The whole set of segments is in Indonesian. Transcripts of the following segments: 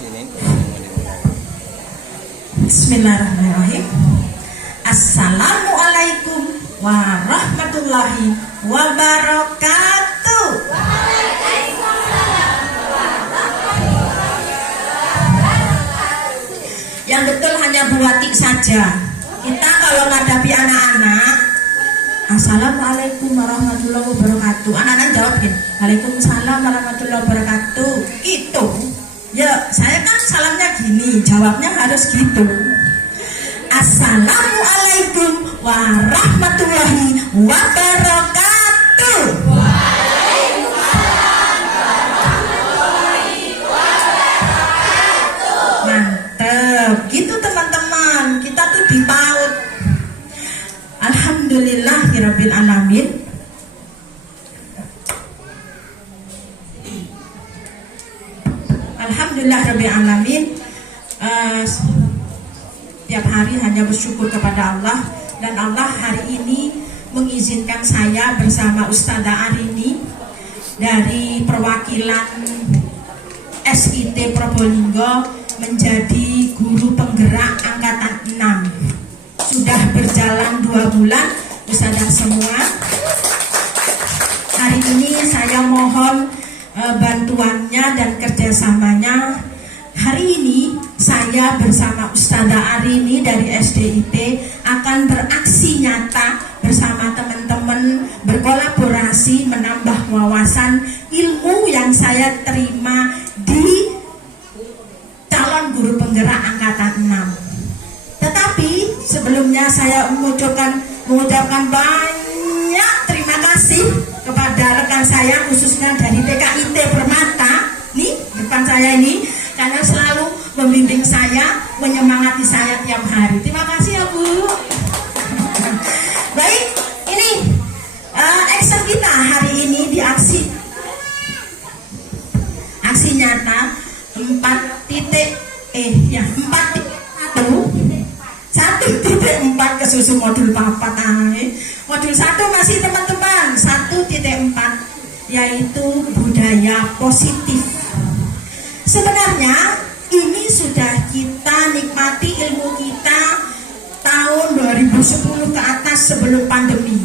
Bismillahirrahmanirrahim. Assalamualaikum warahmatullahi wabarakatuh. Yang betul hanya buatik saja. Kita kalau menghadapi anak-anak, Assalamualaikum warahmatullahi wabarakatuh. Anak-anak jawabin, Waalaikumsalam warahmatullahi wabarakatuh. Itu, ya saya kan salamnya gini, jawabnya harus gitu. Assalamualaikum warahmatullahi wabarakatuh. Mantep, gitu teman-teman. Kita tuh di PAUD. Alhamdulillahirabbil alamin. Alhamdulillahirabbil alamin. Tiap hari hanya bersyukur kepada Allah, dan Allah hari ini mengizinkan saya bersama Ustadzah Arini dari perwakilan SIT Probolinggo menjadi guru penggerak angkatan 6. Sudah berjalan 2 bulan Ustadzah semua. Hari ini saya mohon bantuannya dan kerjasamanya. Hari ini saya bersama Ustadzah Arini dari SDIT akan beraksi nyata bersama teman-teman, berkolaborasi menambah wawasan ilmu yang saya terima di calon guru penggerak angkatan 6. Tetapi sebelumnya saya mengucapkan banyak terima kasih kepada rekan saya, khususnya dari PKIT Permata nih depan saya ini, karena selalu membimbing saya, menyemangati saya tiap hari. Terima kasih ya Bu. Baik, ini action kita hari ini di aksi nyata 1.4 ke susu modul 4. Modul 1 masih teman-teman 1.4, yaitu budaya positif. Sebenarnya ini sudah kita nikmati ilmu kita tahun 2010 ke atas sebelum pandemi.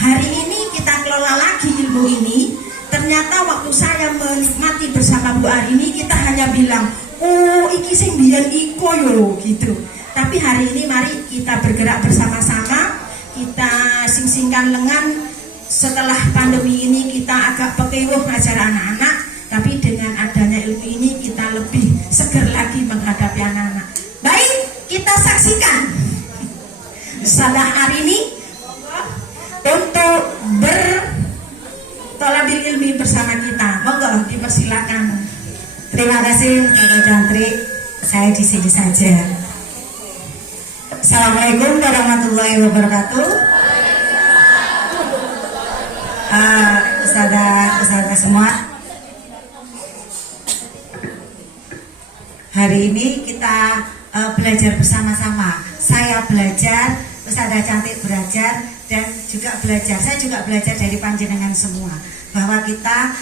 Hari ini kita kelola lagi ilmu ini. Ternyata waktu saya menikmati bersama Bu Arini, kita hanya bilang, oh iki sing biyen iko yo gitu. Tapi hari ini mari kita bergerak bersama-sama, kita sing-singkan lengan. Setelah pandemi ini kita agak pekewuh ngajar anak-anak, tapi dengan adanya ilmu ini kita lebih seger lagi menghadapi anak-anak. Baik, kita saksikan Ustadzah Arini untuk bertolabil ilmi bersama kita. Monggo dipersilakan. Terima kasih Bapak Cantri. Saya di sini saja. Assalamualaikum warahmatullahi wabarakatuh. Ustadzah semua, hari ini kita belajar bersama-sama. Saya belajar, Ustadzah Cantik belajar, dan juga belajar. Saya juga belajar dari panjenengan semua, bahwa kita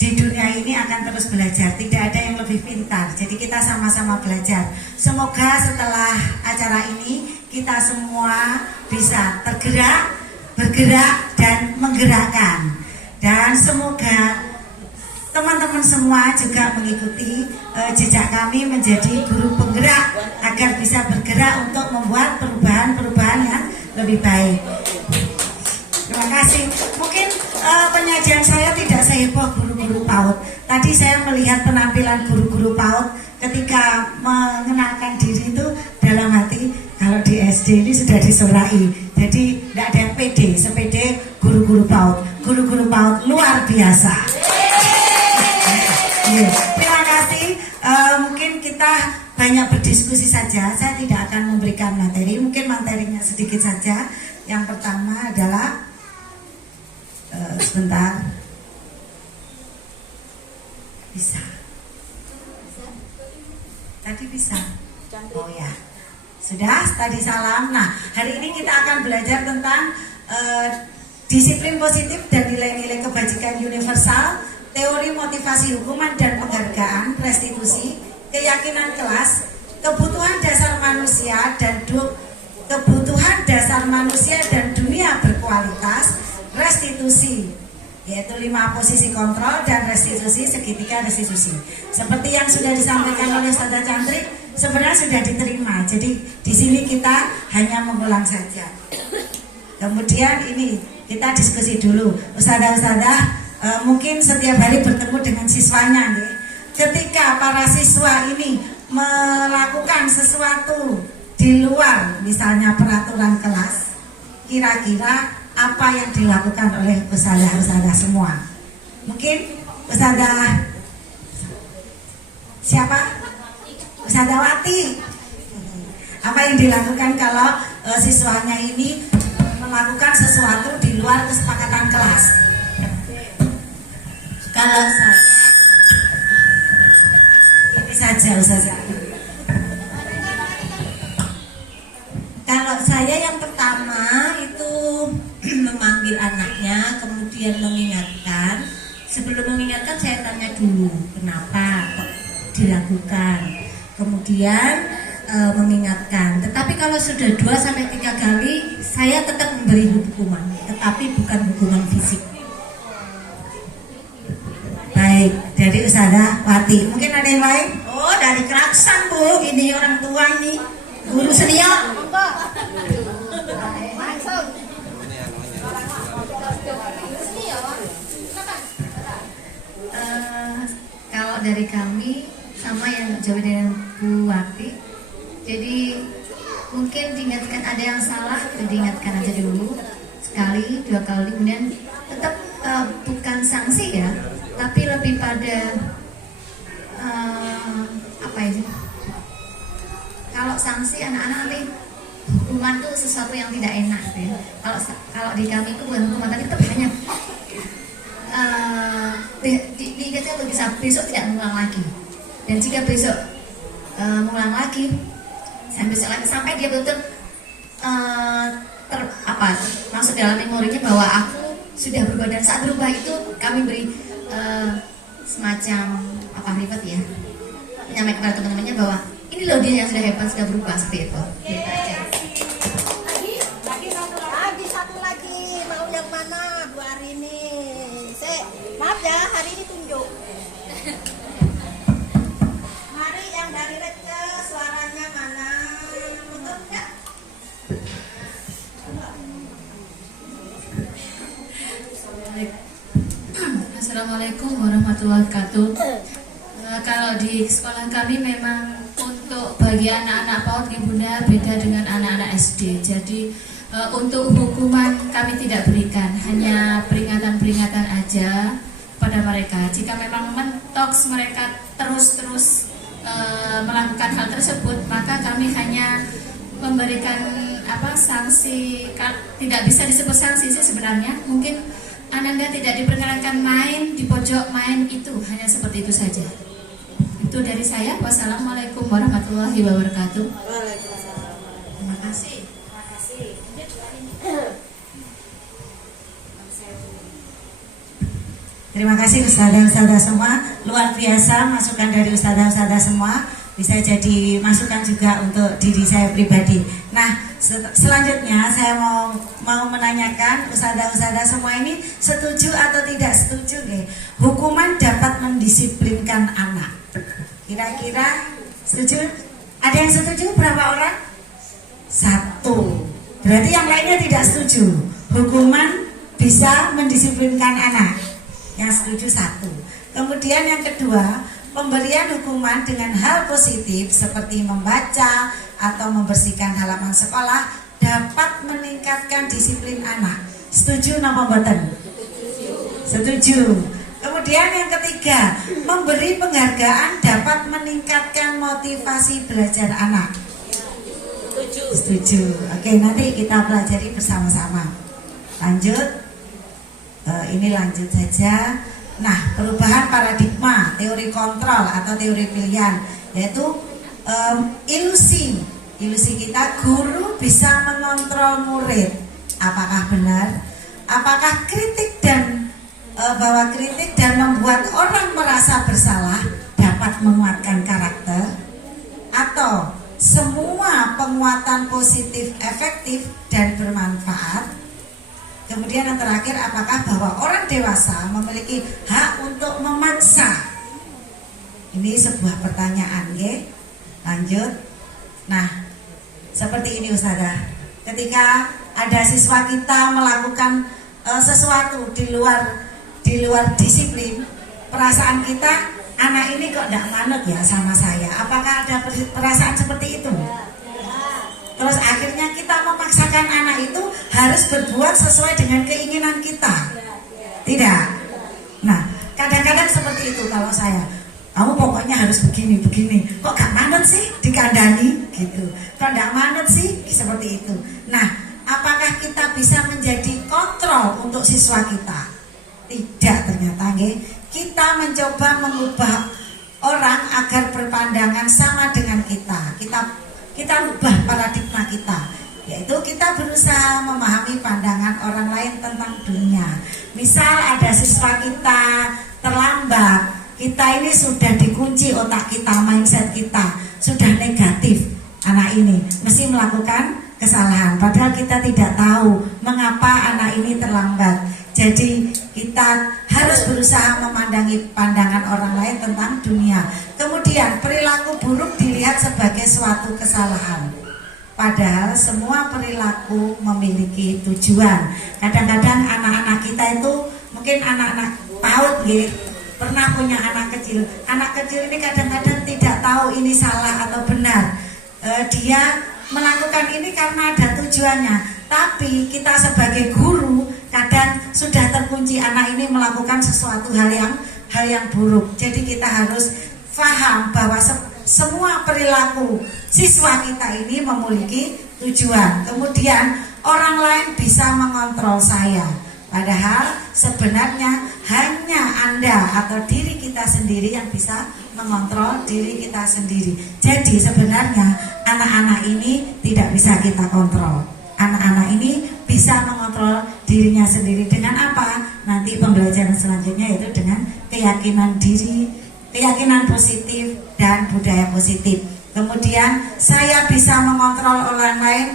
di dunia ini akan terus belajar. Tidak ada yang lebih pintar. Jadi kita sama-sama belajar. Semoga setelah acara ini kita semua bisa tergerak, bergerak, dan menggerakkan. Dan semoga teman-teman semua juga mengikuti jejak kami menjadi guru penggerak, agar bisa bergerak untuk membuat perubahan-perubahan yang lebih baik. Terima kasih. Mungkin penyajian saya tidak seheboh guru-guru PAUD. Tadi saya melihat penampilan guru-guru PAUD ketika mengenalkan diri itu dalam hati, kalau di SD ini sudah disurai. Jadi tidak ada yang pede, sepede guru-guru PAUD. Guru-guru PAUD luar biasa. Terima kasih. Mungkin kita banyak berdiskusi saja. Saya tidak akan memberikan materi. Mungkin materinya sedikit saja. Yang pertama adalah sebentar. Bisa. Tadi bisa. Oh ya. Sudah, tadi salam. Nah, hari ini kita akan belajar tentang disiplin positif dan nilai-nilai kebajikan universal. teori motivasi hukuman dan penghargaan, restitusi, keyakinan kelas, kebutuhan dasar manusia dan dunia berkualitas, restitusi, yaitu 5 posisi kontrol dan restitusi, segitiga restitusi. Seperti yang sudah disampaikan oleh Ustazah Cantrik, sebenarnya sudah diterima. Jadi di sini kita hanya mengulang saja. Kemudian ini kita diskusi dulu, Ustazah mungkin setiap hari bertemu dengan siswanya, nih. Ketika para siswa ini melakukan sesuatu di luar, misalnya peraturan kelas, kira-kira apa yang dilakukan oleh ustazah semua? Mungkin Ustazah siapa? Ustazah Wati. Apa yang dilakukan kalau siswanya ini melakukan sesuatu di luar kesepakatan kelas? Kalau saya ini saja Ustazah. Kalau saya yang pertama itu memanggil anaknya, kemudian mengingatkan. Sebelum mengingatkan saya tanya dulu kenapa kok dilakukan, kemudian mengingatkan. Tetapi kalau sudah 2-3 kali, saya tetap memberi hukuman, tetapi bukan hukuman fisik. Baik, dari Ustazah Wati. Mungkin ada yang lain? Oh, dari Keraksan Bu, ini orang tua ini, guru senior. Kalau dari kami sama yang jawab dengan Bu Wati. Jadi mungkin diingatkan ada yang salah, diingatkan aja dulu sekali, 2 kali, kemudian tetap bukan sanksi ya, tapi lebih pada apa ya? Kalau sanksi anak-anak nanti hukuman itu sesuatu yang tidak enak ya. Kalau di kami itu bukan hukuman, tapi tetap hanya diingatkan untuk bisa besok tidak mengulang lagi. Dan jika besok mengulang lagi, sampai dia betul masuk dalam memorinya bahwa aku sudah berubah, dan saat berubah itu kami beri semacam reward ya, menyampaikan kepada teman-temannya bahwa ini loh dia yang sudah hebat, sudah berubah seperti itu. Lagi satu lagi, mau yang mana Bu Arini? Maaf ya, hari ini tunjuk. Mari yang dari Reca, suaranya mana? Betul enggak? Assalamualaikum warahmatullahi wabarakatuh. Kalau di sekolah kami memang untuk bagi anak-anak PAUD Bunda beda dengan anak-anak SD. Jadi untuk hukuman kami tidak berikan, hanya peringatan-peringatan aja pada mereka. Jika memang mentok mereka terus melakukan hal tersebut, maka kami hanya memberikan sanksi. Tidak bisa disebut sanksi sih sebenarnya. Mungkin Ananda tidak diperkenankan main di pojok main, itu hanya seperti itu saja. Itu dari saya. Wassalamualaikum warahmatullahi wabarakatuh. Terima kasih. Terima kasih ustazah-ustazah semua. Luar biasa masukan dari ustazah-ustazah semua. Bisa jadi masukan juga untuk diri saya pribadi. Nah, selanjutnya saya mau menanyakan ustazah-ustazah semua ini setuju atau tidak setuju nih, hukuman dapat mendisiplinkan anak. Kira-kira setuju? Ada yang setuju? Berapa orang? 1. Berarti yang lainnya tidak setuju. Hukuman bisa mendisiplinkan anak. Yang setuju 1. Kemudian yang kedua, pemberian hukuman dengan hal positif seperti membaca atau membersihkan halaman sekolah dapat meningkatkan disiplin anak. Setuju napa mboten? Setuju. Kemudian yang ketiga, memberi penghargaan dapat meningkatkan motivasi belajar anak. Setuju. Oke, nanti kita pelajari bersama-sama. Lanjut. Ini lanjut saja. Nah, perubahan paradigma teori kontrol atau teori pilihan, yaitu ilusi kita guru bisa mengontrol murid. Apakah benar? Apakah kritik dan bahwa kritik dan membuat orang merasa bersalah dapat menguatkan karakter, atau semua penguatan positif efektif dan bermanfaat. Kemudian yang terakhir, apakah bahwa orang dewasa memiliki hak untuk memaksa? Ini sebuah pertanyaan, ya. Lanjut. Nah, seperti ini Ustazah. Ketika ada siswa kita melakukan sesuatu di luar disiplin, perasaan kita, anak ini kok tidak manut ya sama saya. Apakah ada perasaan seperti itu? Terus akhirnya kita memaksakan anak itu harus berbuat sesuai dengan keinginan kita. Tidak. Nah, kadang-kadang seperti itu kalau saya. Kamu pokoknya harus begini. Kok gak manut sih dikandani gitu. Kok gak manut sih seperti itu. Nah, apakah kita bisa menjadi kontrol untuk siswa kita? Tidak ternyata, nggih. Kita mencoba mengubah orang agar berpandangan sama dengan kita. Kita ubah paradigma kita, yaitu kita berusaha memahami pandangan orang lain tentang dunia. Misal ada siswa kita terlambat, kita ini sudah dikunci otak kita, mindset kita sudah negatif. Anak ini mesti melakukan kesalahan, padahal kita tidak tahu mengapa anak ini terlambat. Jadi kita harus berusaha memandangi pandangan orang lain tentang dunia. Kemudian perilaku buruk dilihat sebagai suatu kesalahan, padahal semua perilaku memiliki tujuan. Kadang-kadang anak-anak kita itu, mungkin anak-anak PAUD gitu, pernah punya anak kecil. Anak kecil ini kadang-kadang tidak tahu ini salah atau benar. Dia melakukan ini karena ada tujuannya. Tapi kita sebagai guru kadang sudah terkunci, anak ini melakukan sesuatu hal yang buruk. Jadi kita harus paham bahwa semua perilaku siswa kita ini memiliki tujuan. Kemudian orang lain bisa mengontrol saya, padahal sebenarnya hanya Anda atau diri kita sendiri yang bisa mengontrol diri kita sendiri. Jadi sebenarnya anak-anak ini tidak bisa kita kontrol. Anak-anak ini bisa mengontrol dirinya sendiri dengan apa? Nanti pembelajaran selanjutnya yaitu dengan keyakinan diri, keyakinan positif dan budaya positif. Kemudian saya bisa mengontrol orang lain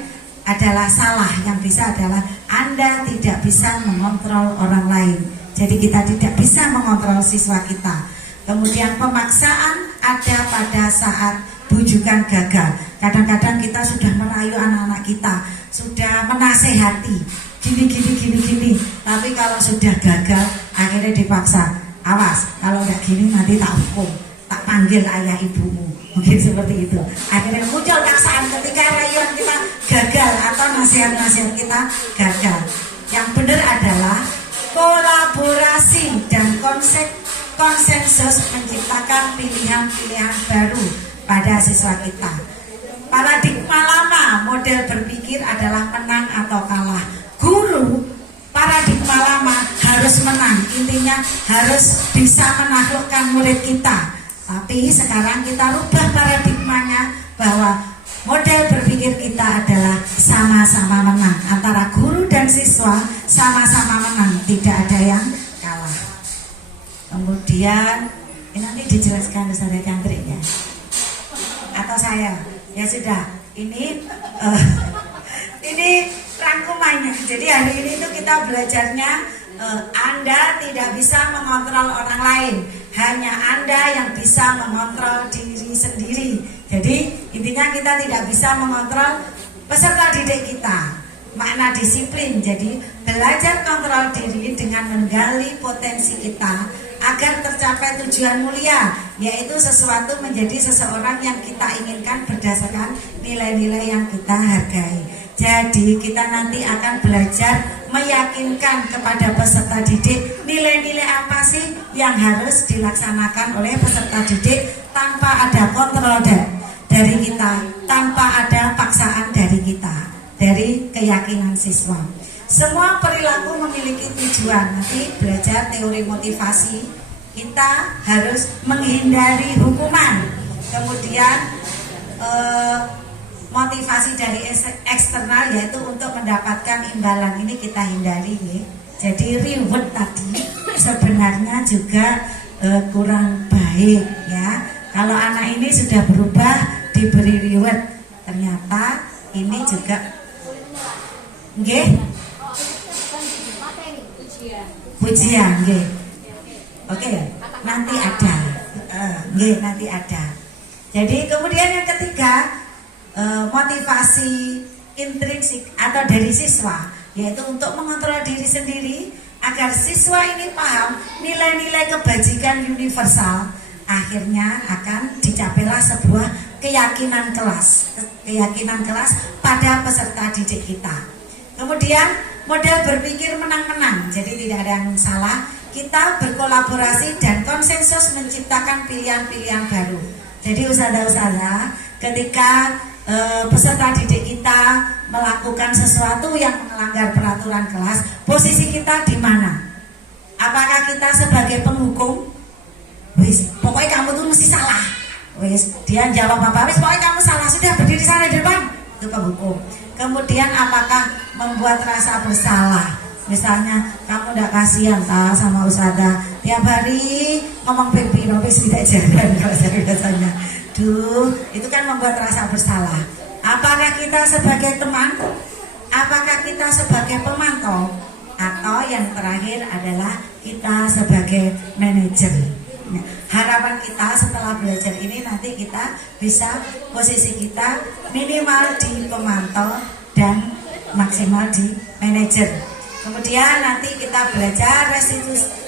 adalah salah. Yang bisa adalah Anda tidak bisa mengontrol orang lain. Jadi kita tidak bisa mengontrol siswa kita. Kemudian pemaksaan ada pada saat bujukan gagal. Kadang-kadang kita sudah merayu anak-anak kita, sudah menasehati gini, tapi kalau sudah gagal akhirnya dipaksa, awas kalau udah gini nanti tak hukum, tak panggil ayah ibumu, mungkin seperti itu. Akhirnya muncul paksaan ketika rayuan kita gagal atau nasihat-nasihat kita gagal. Yang benar adalah kolaborasi dan konsensus menciptakan pilihan-pilihan baru pada siswa kita. Paradigma lama model berpikir adalah menang atau kalah. Guru paradigma lama harus menang, intinya harus bisa menaklukkan murid kita. Tapi sekarang kita rubah paradigmanya bahwa model berpikir kita adalah sama-sama menang. Antara guru dan siswa sama-sama menang, tidak ada yang kalah. Kemudian ini nanti dijelaskan Ustazah Cangkrik ya, atau saya. Ya sudah, ini rangkumannya. Jadi hari ini itu kita belajarnya, Anda tidak bisa mengontrol orang lain, hanya Anda yang bisa mengontrol diri sendiri. Jadi intinya kita tidak bisa mengontrol peserta didik kita. Makna disiplin, jadi belajar kontrol diri dengan menggali potensi kita agar tercapai tujuan mulia, yaitu sesuatu menjadi seseorang yang kita inginkan berdasarkan nilai-nilai yang kita hargai. Jadi kita nanti akan belajar meyakinkan kepada peserta didik nilai-nilai apa sih yang harus dilaksanakan oleh peserta didik tanpa ada kontrol dari kita, tanpa ada paksaan dari kita, dari keyakinan siswa. Semua perilaku memiliki tujuan. Nanti belajar teori motivasi, kita harus menghindari hukuman. Kemudian motivasi dari eksternal yaitu untuk mendapatkan imbalan, ini kita hindari ya. Jadi reward tadi sebenarnya juga kurang baik ya. Kalau anak ini sudah berubah, diberi reward, ternyata ini juga nggih pujian nggih. Oke, nanti ada. Nggih, nanti ada. Jadi kemudian yang ketiga, motivasi intrinsik atau dari siswa, yaitu untuk mengontrol diri sendiri agar siswa ini paham nilai-nilai kebajikan universal. Akhirnya akan dicapailah sebuah keyakinan kelas pada peserta didik kita. Kemudian model berpikir menang-menang, jadi tidak ada yang salah. Kita berkolaborasi dan konsensus menciptakan pilihan-pilihan baru. Jadi ustazah-ustazah, ketika peserta didik kita melakukan sesuatu yang melanggar peraturan kelas, posisi kita di mana? Apakah kita sebagai penghukum? Wis, pokoknya kamu tuh mesti salah. Wis, dia jawab apa? Wis, pokoknya kamu salah, sudah berdiri sana di depan. Itu penghukum. Kemudian apakah membuat rasa bersalah? Misalnya kamu udah kasihan sama ustazah, tiap hari ngomong pempino tidak jalan kalau saya biasanya. Duh, itu kan membuat rasa bersalah. Apakah kita sebagai teman? Apakah kita sebagai pemantau? Atau yang terakhir adalah kita sebagai manajer. Nah, harapan kita setelah belajar ini nanti kita bisa posisi kita minimal di pemantau dan maksimal di manajer. Kemudian nanti kita belajar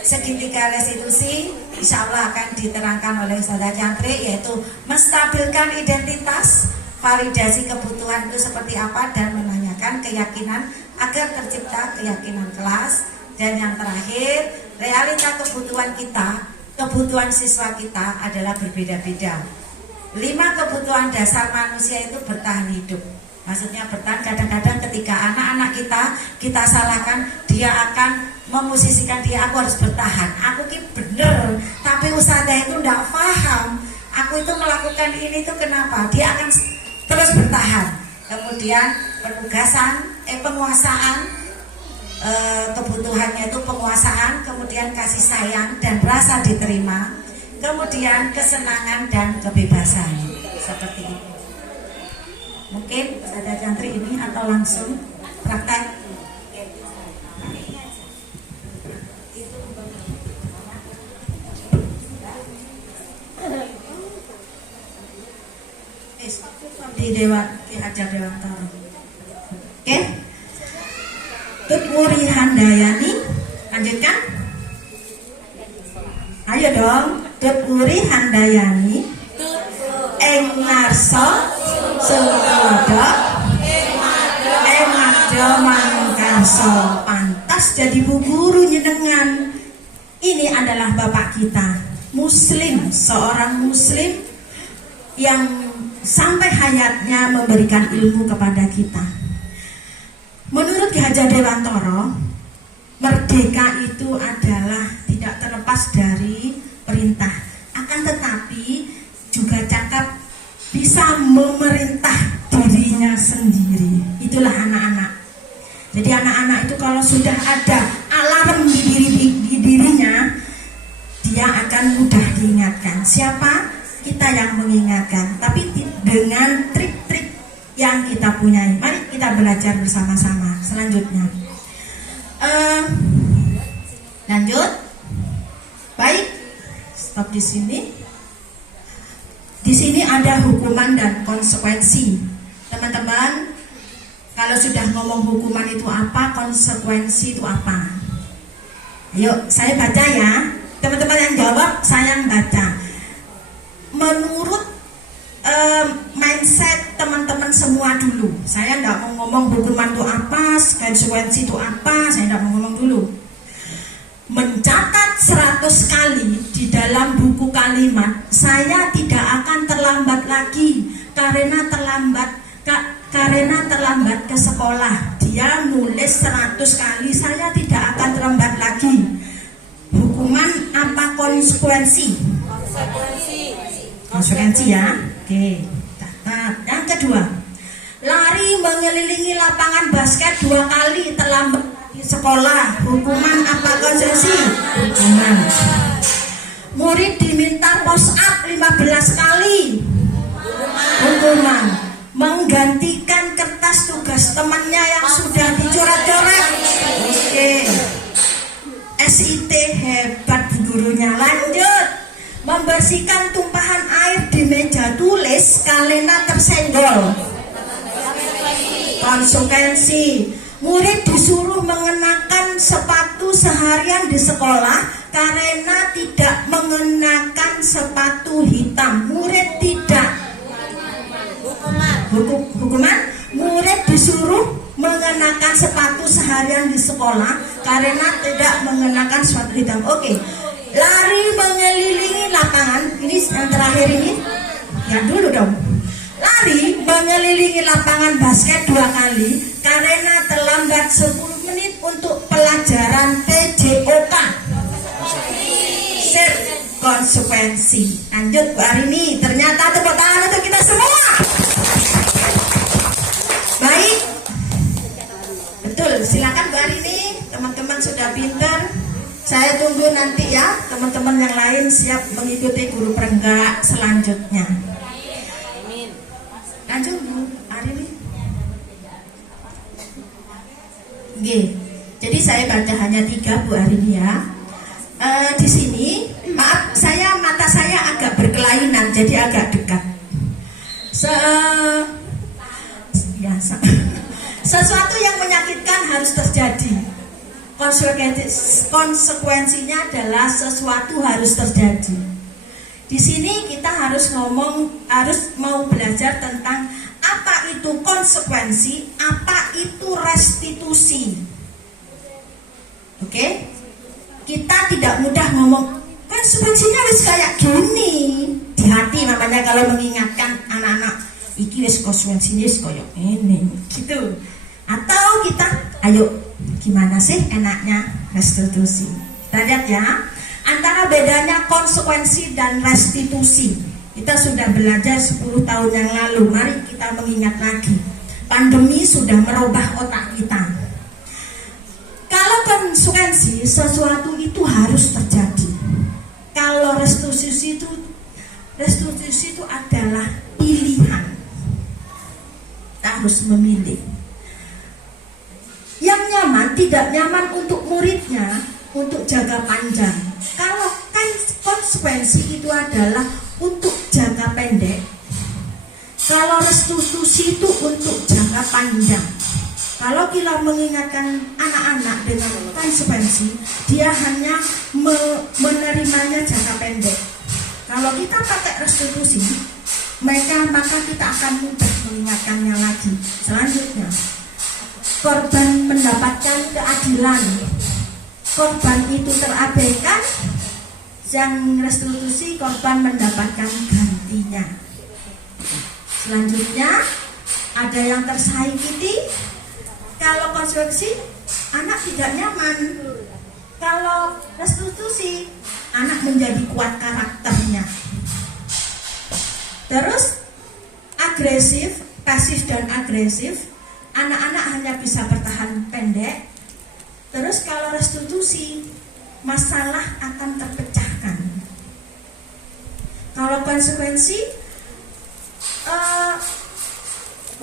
segitiga restitusi, insya Allah akan diterangkan oleh Ustazah Cantrik, yaitu menstabilkan identitas, validasi kebutuhan itu seperti apa, dan menanyakan keyakinan agar tercipta keyakinan kelas. Dan yang terakhir, realita kebutuhan kita, kebutuhan siswa kita adalah berbeda-beda. 5 kebutuhan dasar manusia itu bertahan hidup. Maksudnya bertahan, kadang-kadang ketika anak-anak kita salahkan, dia akan memosisikan dia, aku harus bertahan, aku ki bener, tapi ustazah itu tidak paham, aku itu melakukan ini itu kenapa, dia akan terus bertahan. Kemudian penguasaan, kebutuhannya itu penguasaan, kemudian kasih sayang dan rasa diterima, kemudian kesenangan dan kebebasan, seperti itu. Mungkin ada Cantrik ini atau langsung praktek. Di ajar Dewantara. Oke. Tut Wuri Handayani, lanjutkan. Ayo dong, Tut Wuri Handayani. Ing ngarsa sumada emadha mangkarsa. Pantas jadi bu guru nyenengan. Ini adalah bapak kita, muslim, seorang muslim yang sampai hayatnya memberikan ilmu kepada kita. Menurut Ki Hajar Dewantara, merdeka itu adalah tidak terlepas dari perintah, akan tetapi juga cakap bisa memerintah dirinya sendiri. Itulah anak-anak. Jadi anak-anak itu kalau sudah ada alarm di dirinya, dia akan mudah diingatkan. Siapa? Kita yang mengingatkan, tapi dengan trik-trik yang kita punyai. Mari kita belajar bersama-sama. Selanjutnya, lanjut. Baik, stop di sini. Di sini ada hukuman dan konsekuensi. Teman-teman, kalau sudah ngomong hukuman itu apa, konsekuensi itu apa? Ayo, saya baca ya. Teman-teman yang jawab, saya yang baca. Menurut mindset teman-teman semua dulu. Saya tidak mau ngomong hukuman itu apa, konsekuensi itu apa, saya tidak mau ngomong dulu. Mencatat 100 kali di dalam buku kalimat, saya tidak akan terlambat lagi karena terlambat ke sekolah. Dia nulis 100 kali, saya tidak akan terlambat lagi. Hukuman apa konsekuensi? Konsekuensi ya. Oke, catat. Yang kedua, lari mengelilingi lapangan basket 2 kali terlambat di sekolah, hukuman apa konsekuensi? Hukuman. Murid diminta push up 15 kali, hukuman. Menggantikan kertas tugas temannya yang sudah dicoret-coret. Oke. SIT hebat gurunya. Lanjut. Membersihkan tumpahan air di meja tulis karena tersenggol. Konsekuensi. Murid disuruh mengenakan sepatu seharian di sekolah karena tidak mengenakan sepatu hitam. Murid tidak. Hukuman. Murid disuruh mengenakan sepatu seharian di sekolah karena tidak mengenakan sepatu hitam. Oke. Lari mengelilingi lapangan. Ini yang terakhir ini. Ya dulu dong. Lari mengelilingi lapangan basket 2 kali karena terlambat 10 menit untuk pelajaran PJOK. Sip, konsekuensi. Lanjut Bu Arini. Ternyata tepuk tangan untuk kita semua. Baik. Betul, silakan Bu Arini. Teman-teman sudah pintar. Saya tunggu nanti ya, teman-teman yang lain siap mengikuti guru perenggak selanjutnya. Lanjut Bu Arini. Oke. Jadi saya baca hanya 3 Bu Arini ya. Di sini, maaf, mata saya agak berkelainan, jadi agak dekat. Sesuatu yang menyakitkan harus terjadi. Konsekuensinya adalah sesuatu harus terjadi. Di sini kita harus mau belajar tentang apa itu konsekuensi, apa itu restitusi. Oke? Kita tidak mudah ngomong konsekuensinya wis kayak gini. Di hati namanya kalau mengingatkan anak-anak, iki wis konsekuensinya wis kayak ini, gitu. Atau kita, ayo gimana sih enaknya restitusi? Kita lihat ya. Antara bedanya konsekuensi dan restitusi. Kita sudah belajar 10 tahun yang lalu. Mari kita mengingat lagi. Pandemi sudah merubah otak kita. Kalau konsekuensi, sesuatu itu harus terjadi. Kalau restitusi itu adalah pilihan. Kita harus memilih. Yang nyaman, tidak nyaman untuk muridnya, untuk jangka panjang. Kalau konsekuensi itu adalah untuk jangka pendek, kalau restitusi itu untuk jangka panjang. Kalau kita mengingatkan anak-anak dengan konsekuensi, dia hanya menerimanya jangka pendek. Kalau kita pakai restitusi, maka kita akan mudah mengingatkannya lagi. Selanjutnya, korban mendapatkan keadilan. Korban itu terabaikan, yang restitusi korban mendapatkan gantinya. Selanjutnya ada yang tersakiti. Kalau konsekuensi, anak tidak nyaman. Kalau restitusi, anak menjadi kuat karakternya. Terus agresif, pasif dan agresif, anak-anak hanya bisa bertahan pendek. Terus kalau restitusi, masalah akan terpecahkan. Kalau konsekuensi,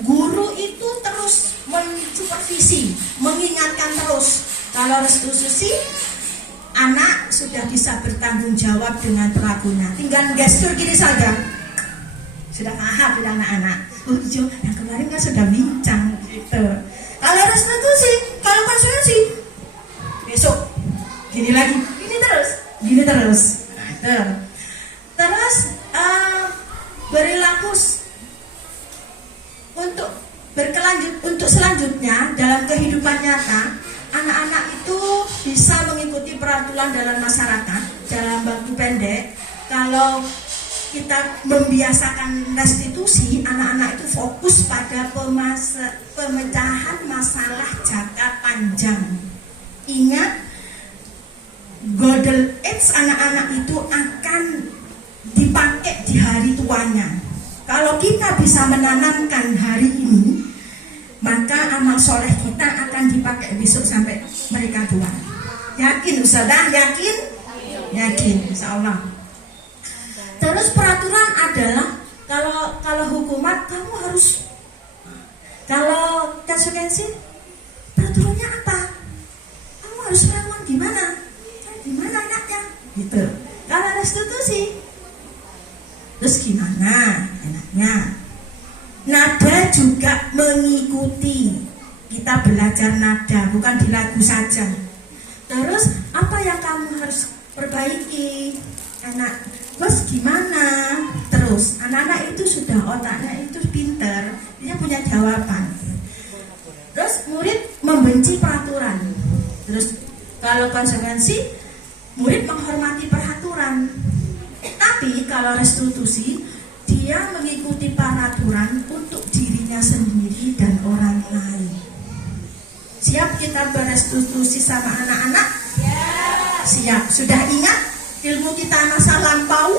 guru itu terus mensupervisi, mengingatkan terus. Kalau restitusi, anak sudah bisa bertanggung jawab dengan perilakunya. Tinggal gestur gini saja, sudah paham sudah anak-anak. Oh iya, yang kemarin kan sudah bincang gitu. Kalau restitusi, kalau konsekuensi, besok gini lagi, gini terus. Terus berlaku untuk selanjutnya dalam kehidupan nyata, anak-anak itu bisa mengikuti peraturan dalam masyarakat dalam waktu pendek. Kalau kita membiasakan restitusi, anak-anak itu fokus pada pemecahan masalah jangka panjang. Ingat, golden age anak-anak itu akan dipakai di hari tuanya. Kalau kita bisa menanamkan hari ini, maka amal soleh kita akan akan dipakai besok sampai mereka tua. Yakin Ustazah? Yakin? Yakin, insya Allah. Terus peraturan adalah kalau hukuman kamu harus, kalau konsekuensi peraturannya apa? Kamu harus melawan gimana? Gimana enaknya? Gitu. Kalau restitusi, terus gimana enaknya? Nada juga mengikuti. Kita belajar nada, bukan di lagu saja. Terus apa yang kamu harus perbaiki? Anak, terus gimana? Terus anak-anak itu sudah otaknya itu pinter, dia punya jawaban. Terus murid membenci peraturan. Terus kalau konsekuensi, murid menghormati peraturan. Tapi kalau restitusi, dia mengikuti peraturan untuk dirinya sendiri dan orang lain. Siap kita berestitusi sama anak-anak? Ya. Siap. Sudah ingat ilmu kita masa lampau?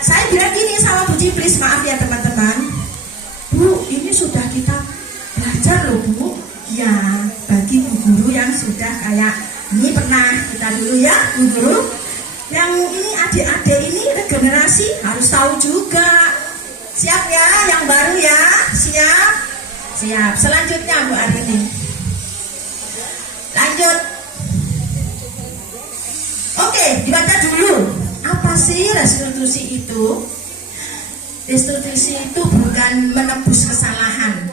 Saya bilang gini sama Bu Cipris, maaf ya teman-teman. Bu, ini sudah kita belajar loh Bu. Ya, bagi Bu Guru yang sudah kayak ini pernah kita dulu ya Bu Guru. Yang ini adik-adik ini regenerasi harus tahu juga. Siap ya yang baru ya? Siap? Siap. Selanjutnya Bu Arini. Lanjut. Oke, dibaca dulu. Apa sih restitusi itu? Restitusi itu bukan menebus kesalahan.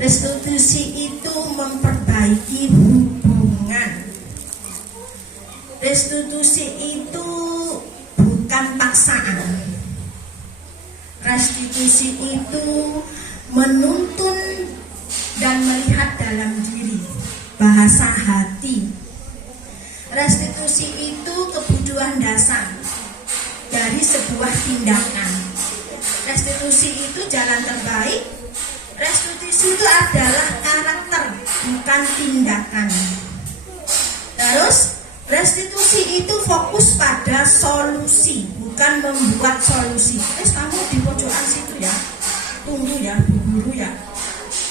Restitusi itu memperbaiki hubungan. Restitusi itu bukan paksaan. Restitusi itu menuntun dan melihat dalam diri, bahasa hati. Restitusi itu kebutuhan dasar dari sebuah tindakan. Restitusi itu jalan terbaik. Restitusi itu adalah karakter, bukan tindakan. Terus restitusi itu fokus pada solusi, bukan membuat solusi. Kamu di pojokan situ ya, tunggu ya Bu Guru ya,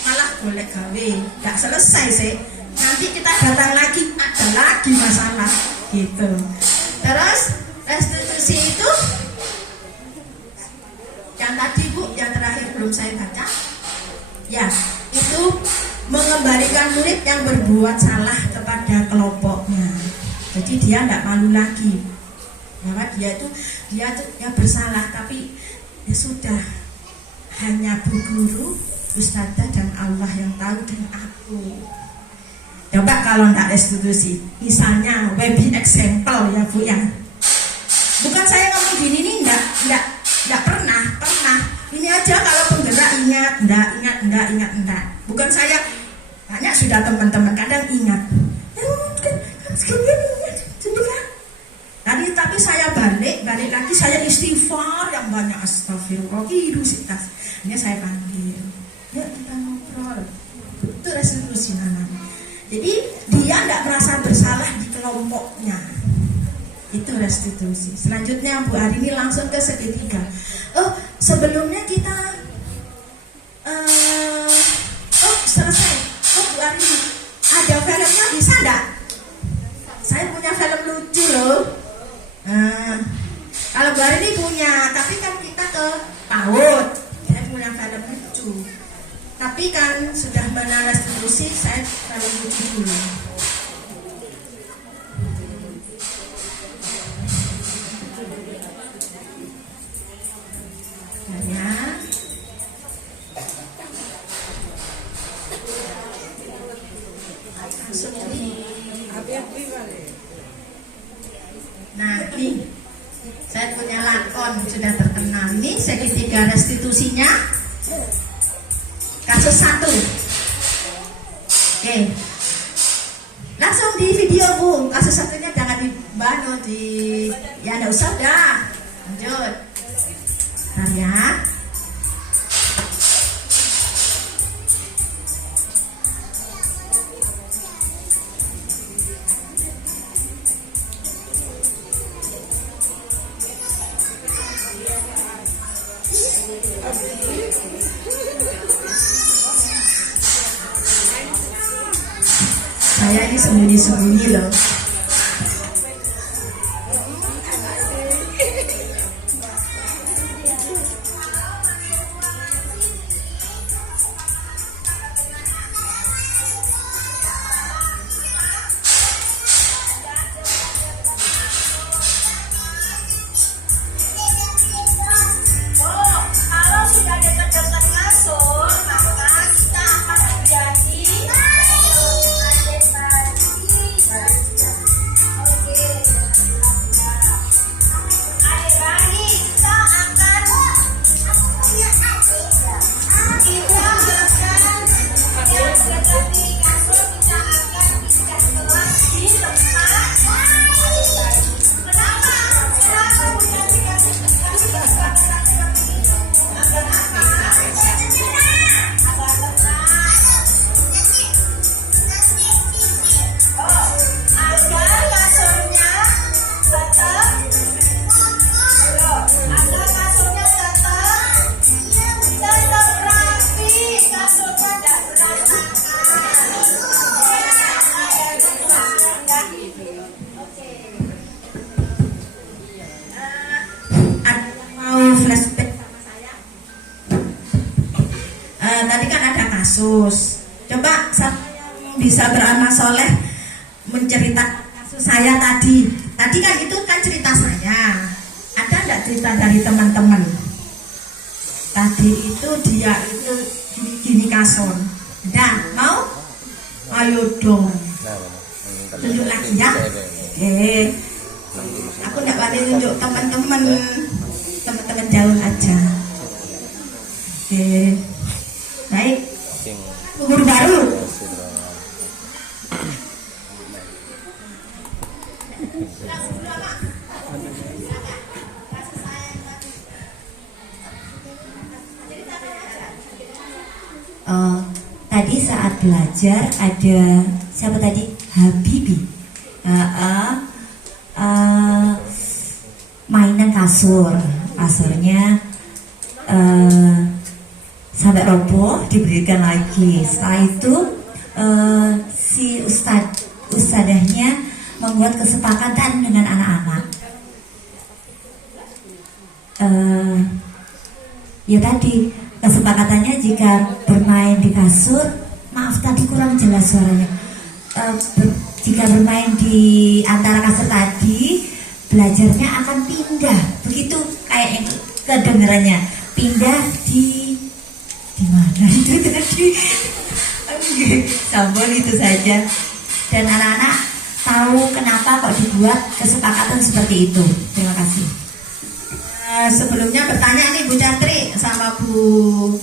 malah boleh gawe, gak selesai sih. Nanti kita datang lagi, ada lagi masalah gitu. Terus restitusi itu yang tadi Bu, yang terakhir belum saya baca. Ya, itu mengembalikan murid yang berbuat salah kepada kelompoknya. Jadi dia tidak malu lagi bahwa dia tuh ya bersalah, tapi ya sudah, hanya Bu Guru, Ustazah dan Allah yang tahu dan aku. Coba kalau tidak restitusi, misalnya webi example ya Bu ya. Bukan saya ngomong gini nih, enggak pernah. Ini aja kalau penggerak ingat, enggak. Bukan saya, banyak sudah teman-teman kadang ingat. Tapi saya balik lagi, saya istighfar yang banyak, astagfirullah. Ini saya panggil, yuk kita ngobrol. Itu restitusi namanya. Jadi dia tidak merasa bersalah di kelompoknya. Itu restitusi. Selanjutnya Bu Arini langsung ke segitiga. Sebelumnya kita selesai. Bu Arini, ada filmnya bisa enggak? Saya punya film lucu loh. Kalau Bu Arini punya, tapi kan kita ke PAUD. Saya punya film lucu. Tapi kan sudah benar restitusi, saya film lucu dulu. Nah ini saya punya lakon sudah terkenal. Ini segitiga restitusinya kasus 1. Oke, langsung di video Bu. Kasus 1-nya jangan dibangun ya enggak usah dah. Lanjut. Bentar ya. saya ini sembunyi-sembunyi loh. Kalau sudah dekat-dekat kasur, maka kita akan menjadi adik-adik kita akan yang berada di kasur kita akan pindah kelas di tempat. Kenapa? Kenapa punya dikasih tempat seperti itu? Agar apa? Agar tenang. Oh, agar kasurnya tetap. Agar kasurnya tetap rapi, kasurnya tidak berantakan. Mau flashback sama saya. Tadi kan ada kasus. Coba siapa yang bisa beramal soleh menceritakan kasus saya tadi. Tadi kan itu kan cerita saya. Ada nggak cerita dari teman-teman? Tadi itu dia itu gini kasur. Ada? Mau? Ayo dong. Tunjuk lagi ya. Oke. Aku nggak boleh tunjuk teman-teman jauh aja. Oke. Baik. Guru baru. Tadi saat belajar ada siapa tadi? Habibie. Mainan kasurnya sampai roboh, diberikan lagi. Setelah itu si ustadahnya membuat kesepakatan dengan anak-anak. Ya tadi kesepakatannya jika bermain di kasur, maaf tadi kurang jelas suaranya. Jika bermain di antara kasur tadi, belajarnya akan pindah. Begitu kayak yang kedengarannya. Pindah di mana itu tadi? Sambal itu saja. Dan anak-anak tahu kenapa kok dibuat kesepakatan seperti itu. Terima kasih. Sebelumnya bertanya nih Bu Catri sama Bu,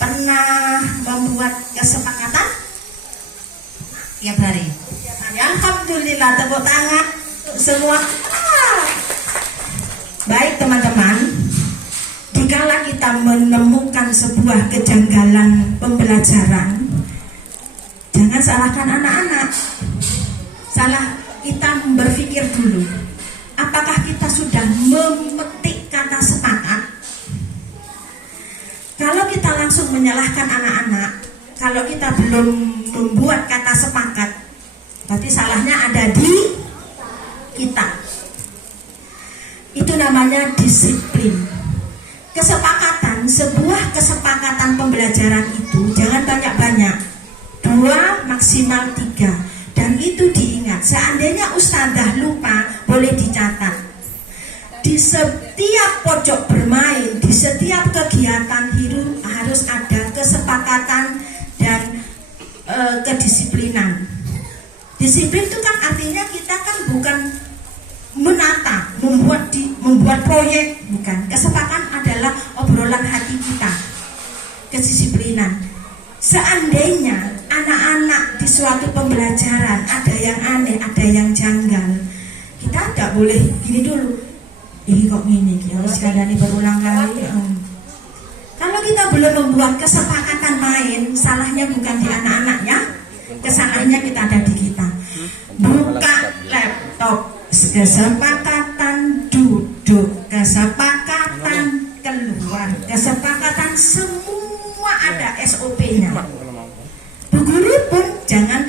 pernah membuat kesepakatan Tiap hari. Alhamdulillah, tepuk tangan semua. Baik teman-teman, dikala kita menemukan sebuah kejanggalan pembelajaran, jangan salahkan anak-anak. Salah kita berpikir dulu, apakah kita sudah memetik kata sepakat? Kalau kita langsung menyalahkan anak-anak, kalau kita belum membuat kata sepakat, berarti salahnya ada di kita. Itu namanya disiplin. Kesepakatan, sebuah kesepakatan pembelajaran itu jangan banyak-banyak, 2 maksimal 3. Dan itu diingat, seandainya ustadzah lupa, boleh dicatat. Di setiap pojok bermain, di setiap kegiatan hidup harus ada kesepakatan dan kedisiplinan. Disiplin itu kan artinya kita kan bukan menata, membuat proyek, bukan. Kesepakatan adalah obrolan hati kita. Kedisiplinan. Seandainya anak-anak di suatu pembelajaran ada yang aneh, ada yang janggal, kita tidak boleh gini dulu. Ini kok gini, harus kadang berulang kali. Kalau kita belum membuat kesepakatan main, salahnya bukan di anak-anaknya, kesalahannya kita ada di kita. Buka laptop, kesepakatan duduk, kesepakatan keluar, kesepakatan semua ada SOP-nya. Bu guru pun jangan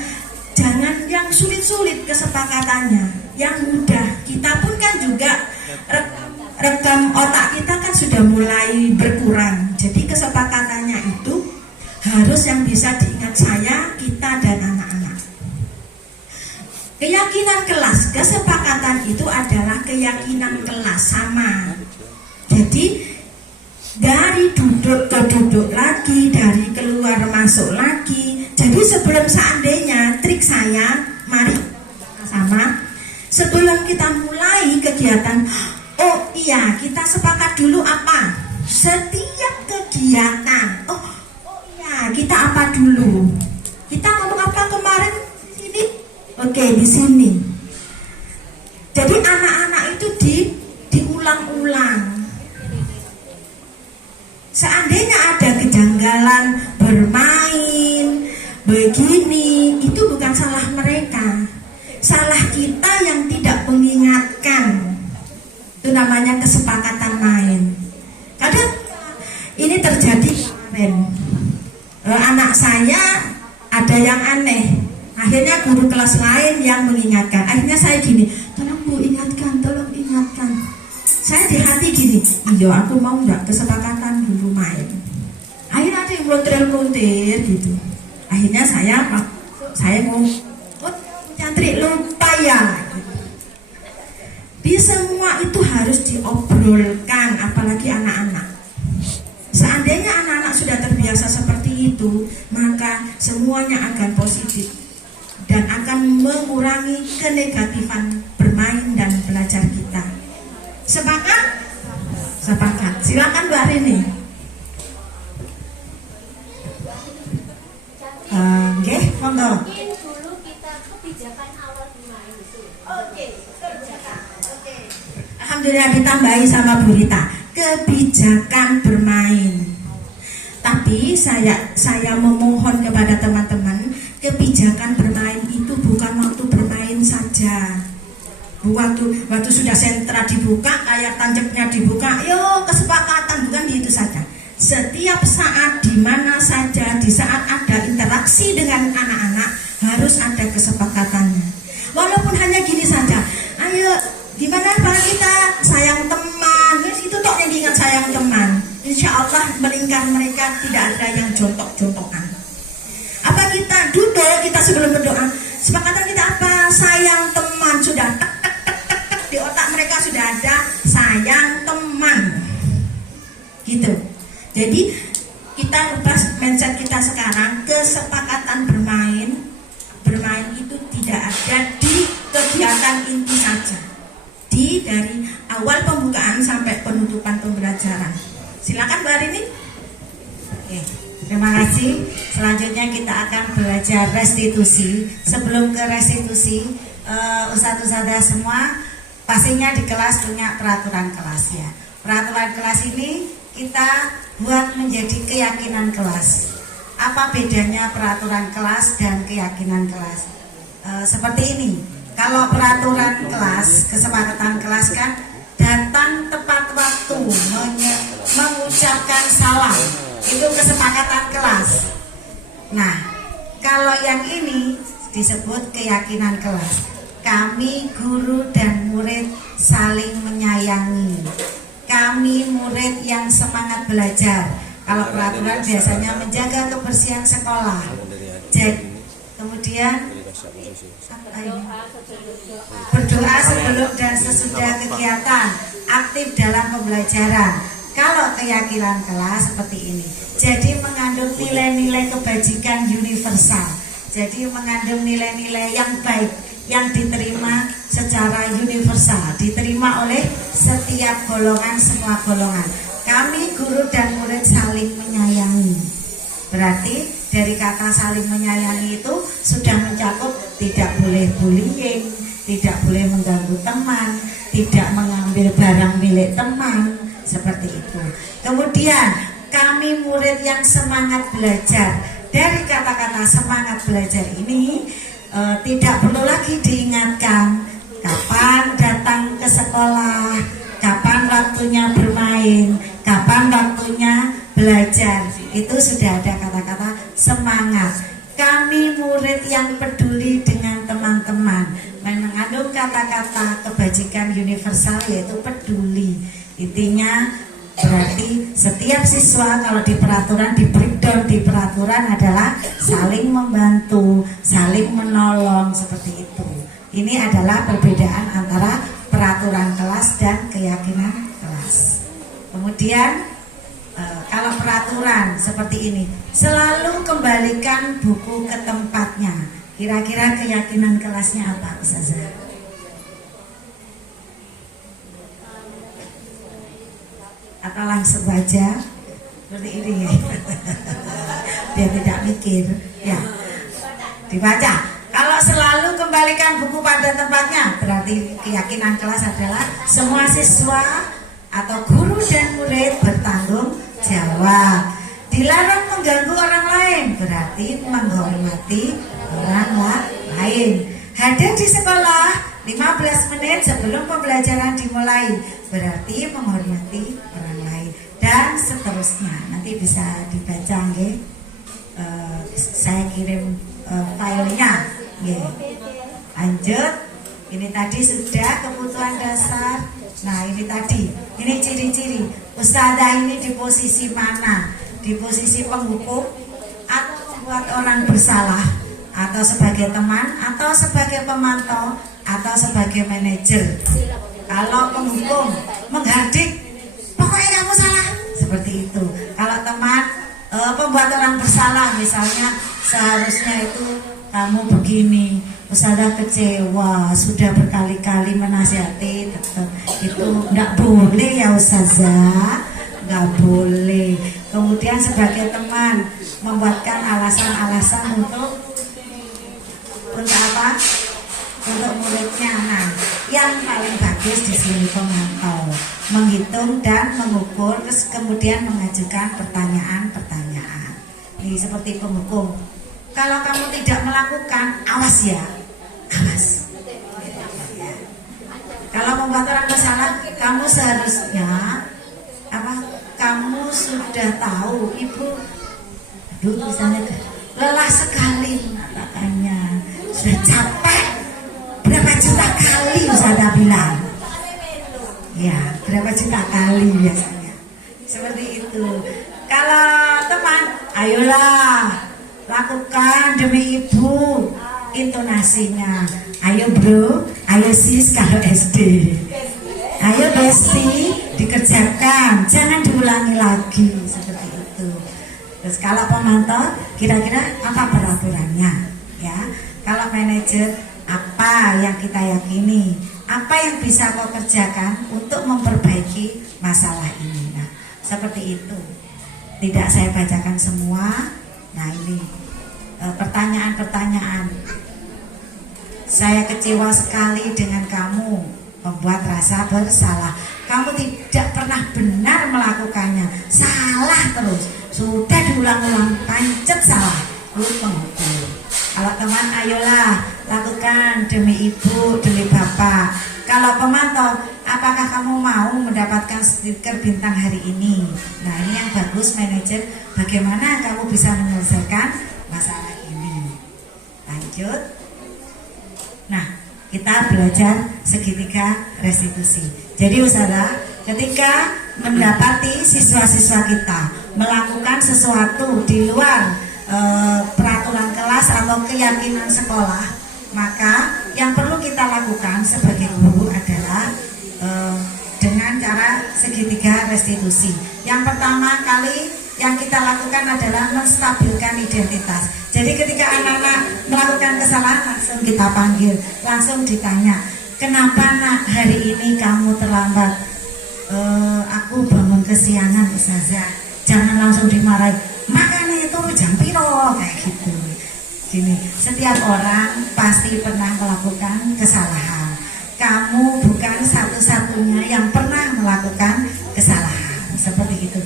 rekam otak kita kan sudah mulai berkurang. Jadi kesepakatannya itu harus yang bisa diingat saya, kita dan anak-anak. Keyakinan kelas, kesepakatan itu adalah keyakinan kelas sama. Jadi dari duduk ke duduk lagi, dari keluar masuk lagi. Jadi sebelum seandainya trik saya, mari sama sebelum kita mulai kegiatan, oh iya kita sepakat dulu apa? Setiap kegiatan, oh iya kita apa dulu? Kita ngomong apa kemarin di sini? Oke, di sini. Jadi anak-anak itu diulang-ulang. Seandainya ada kejanggalan bermain begini, itu bukan salah mereka, salah kita yang tidak mengingatkan. Itu namanya kesepakatan main. Kadang ini terjadi kemarin, anak saya ada yang aneh, akhirnya guru kelas lain yang mengingatkan. Akhirnya saya gini, tolong Bu ingatkan, tolong ingatkan. Saya di hati gini, iya aku mau nggak kesepakatan dulu main. Akhirnya ada yang melontir-melontir gitu. Akhirnya saya ngomong, oh Cantri lupa ya. Di semua itu harus diobrolkan, apalagi anak-anak. Seandainya anak-anak sudah terbiasa seperti itu, maka semuanya akan positif dan akan mengurangi kenegatifan bermain dan belajar kita. Sepakat? Sepakat. Silakan Bu Arini. Nggih, monggo. Mungkin dulu kita kebijakan awal bermain itu. Oke, kebijakan. Oke. Alhamdulillah ditambahi sama Bu Rita. Kebijakan bermain. Tapi saya memohon kepada teman-teman, kebijakan bermain itu bukan waktu bermain saja. Waktu sudah sentra dibuka, layar tancapnya dibuka, yo kesepakatan, bukan gitu saja. Setiap saat, di mana saja, di saat ada interaksi dengan anak-anak, harus ada kesepakatannya. Walaupun hanya gini saja, ayo gimana Pak kita sayang teman, itu toh yang diingat sayang teman. Insya Allah melingkar mereka tidak ada yang jontok-jontokan. Apa kita duduk, kita sebelum berdoa, sepakatan kita apa? Sayang teman, sudah di otak mereka sudah ada sayang teman gitu. Jadi kita ubah mindset kita sekarang, kesepakatan bermain itu tidak ada di kegiatan inti saja, dari awal pembukaan sampai penutupan pembelajaran. Silakan Bu Arini. Oke, terima kasih. Selanjutnya kita akan belajar restitusi. Sebelum ke restitusi, ustadz-ustadzah semua pastinya di kelas punya peraturan kelas ya. Peraturan kelas ini kita buat menjadi keyakinan kelas. Apa bedanya peraturan kelas dan keyakinan kelas? Seperti ini. Kalau peraturan kelas, kesepakatan kelas kan datang tepat waktu, mengucapkan salam. Itu kesepakatan kelas. Nah, kalau yang ini disebut keyakinan kelas. Kami guru dan murid saling menyayangi. Kami murid yang semangat belajar. Kalau peraturan biasanya menjaga kebersihan sekolah. Jadi, kemudian berdoa sebelum dan sesudah kegiatan, aktif dalam pembelajaran. Kalau keyakinan kelas seperti ini. Jadi mengandung nilai-nilai kebajikan universal. Jadi mengandung nilai-nilai yang baik, yang diterima secara universal, diterima oleh setiap golongan, semua golongan. Kami guru dan murid saling menyayangi. Berarti dari kata saling menyayangi itu sudah mencakup tidak boleh bullying, tidak boleh mengganggu teman, tidak mengambil barang milik teman, seperti itu. Kemudian kami murid yang semangat belajar. Dari kata-kata semangat belajar ini tidak perlu lagi diingatkan kapan datang ke sekolah, kapan waktunya bermain, kapan waktunya belajar. Itu sudah ada kata-kata semangat. Kami murid yang peduli dengan teman-teman, mengandung kata-kata kebajikan universal yaitu peduli. Intinya berarti setiap siswa kalau di peraturan, di breakdown di peraturan adalah saling membantu, saling menolong, seperti itu. Ini adalah perbedaan antara peraturan kelas dan keyakinan kelas. Kemudian kalau peraturan seperti ini, selalu kembalikan buku ke tempatnya. Kira-kira keyakinan kelasnya apa, Ustazah? Atau langsung baca seperti ini ya? Biar tidak mikir, ya. Dibaca. Kalau selalu kembalikan buku pada tempatnya, berarti keyakinan kelas adalah semua siswa atau guru dan murid bertanggung jawab. Dilarang mengganggu orang lain, berarti menghormati orang lain. Hadir di sekolah 15 menit sebelum pembelajaran dimulai, berarti menghormati orang lain, dan seterusnya. Nanti bisa dibaca, nggih. Saya kirim filenya. Lanjut. Ini tadi sudah kebutuhan dasar. Nah, ini tadi, ini ciri-ciri Ustazah ini di posisi mana? Di posisi penghukum atau membuat orang bersalah, atau sebagai teman, atau sebagai pemantau, atau sebagai manajer. Kalau penghukum menghardik, pokoknya kamu salah, seperti itu. Kalau teman membuat orang bersalah, misalnya seharusnya itu kamu begini, Ustazah kecewa, sudah berkali-kali menasihati, tetap itu enggak boleh ya Ustazah, enggak boleh. Kemudian sebagai teman membuatkan alasan-alasan untuk apa? Untuk muridnya. Nah, yang paling bagus di sini pemantau, menghitung dan mengukur, terus kemudian mengajukan pertanyaan-pertanyaan. Ini seperti penghukum. Kalau kamu tidak melakukan, awas ya, awas. Kalau membuat orang bersalah, kamu seharusnya apa? Kamu sudah tahu, ibu, aduh misalnya lelah sekali mengatakannya, sudah capek, berapa juta kali Ustazah bilang, ya berapa juta kali biasanya, seperti itu. Kalau teman, ayolah lakukan demi ibu, intonasinya, ayo bro, ayo sis kalau SD, ayo besti, dikerjakan, jangan diulangi lagi, seperti itu. Terus kalau pemantau, kira-kira apa peraturannya, ya? Kalau manajer, apa yang kita yakini, apa yang bisa kau kerjakan untuk memperbaiki masalah ini. Nah, seperti itu. Tidak saya bacakan semua. Nah, ini pertanyaan-pertanyaan. Saya kecewa sekali dengan kamu, membuat rasa bersalah. Kamu tidak pernah benar melakukannya, salah terus. Sudah diulang-ulang, pancet salah. Penghukum. Kalau teman, ayolah lakukan demi ibu, demi bapak. Kalau pemantau, apakah kamu mau mendapatkan stiker bintang hari ini? Nah, ini yang bagus manajer. Bagaimana kamu bisa menyelesaikan masalah ini? Lanjut. Nah, kita belajar segitiga restitusi. Jadi Ustazah, ketika mendapati siswa-siswa kita melakukan sesuatu di luar peraturan kelas atau keyakinan sekolah, maka yang perlu kita lakukan sebagai guru adalah dengan cara segitiga restitusi. Yang pertama kali yang kita lakukan adalah menstabilkan identitas. Jadi ketika anak-anak melakukan kesalahan, langsung kita panggil, langsung ditanya, kenapa nak hari ini kamu terlambat? Aku bangun kesiangan Ustazah. Jangan langsung dimarahi, makanya itu jam piro, kayak gitu. Gini, setiap orang pasti pernah melakukan kesalahan. Kamu bukan satu-satunya yang pernah melakukan kesalahan. Seperti itu.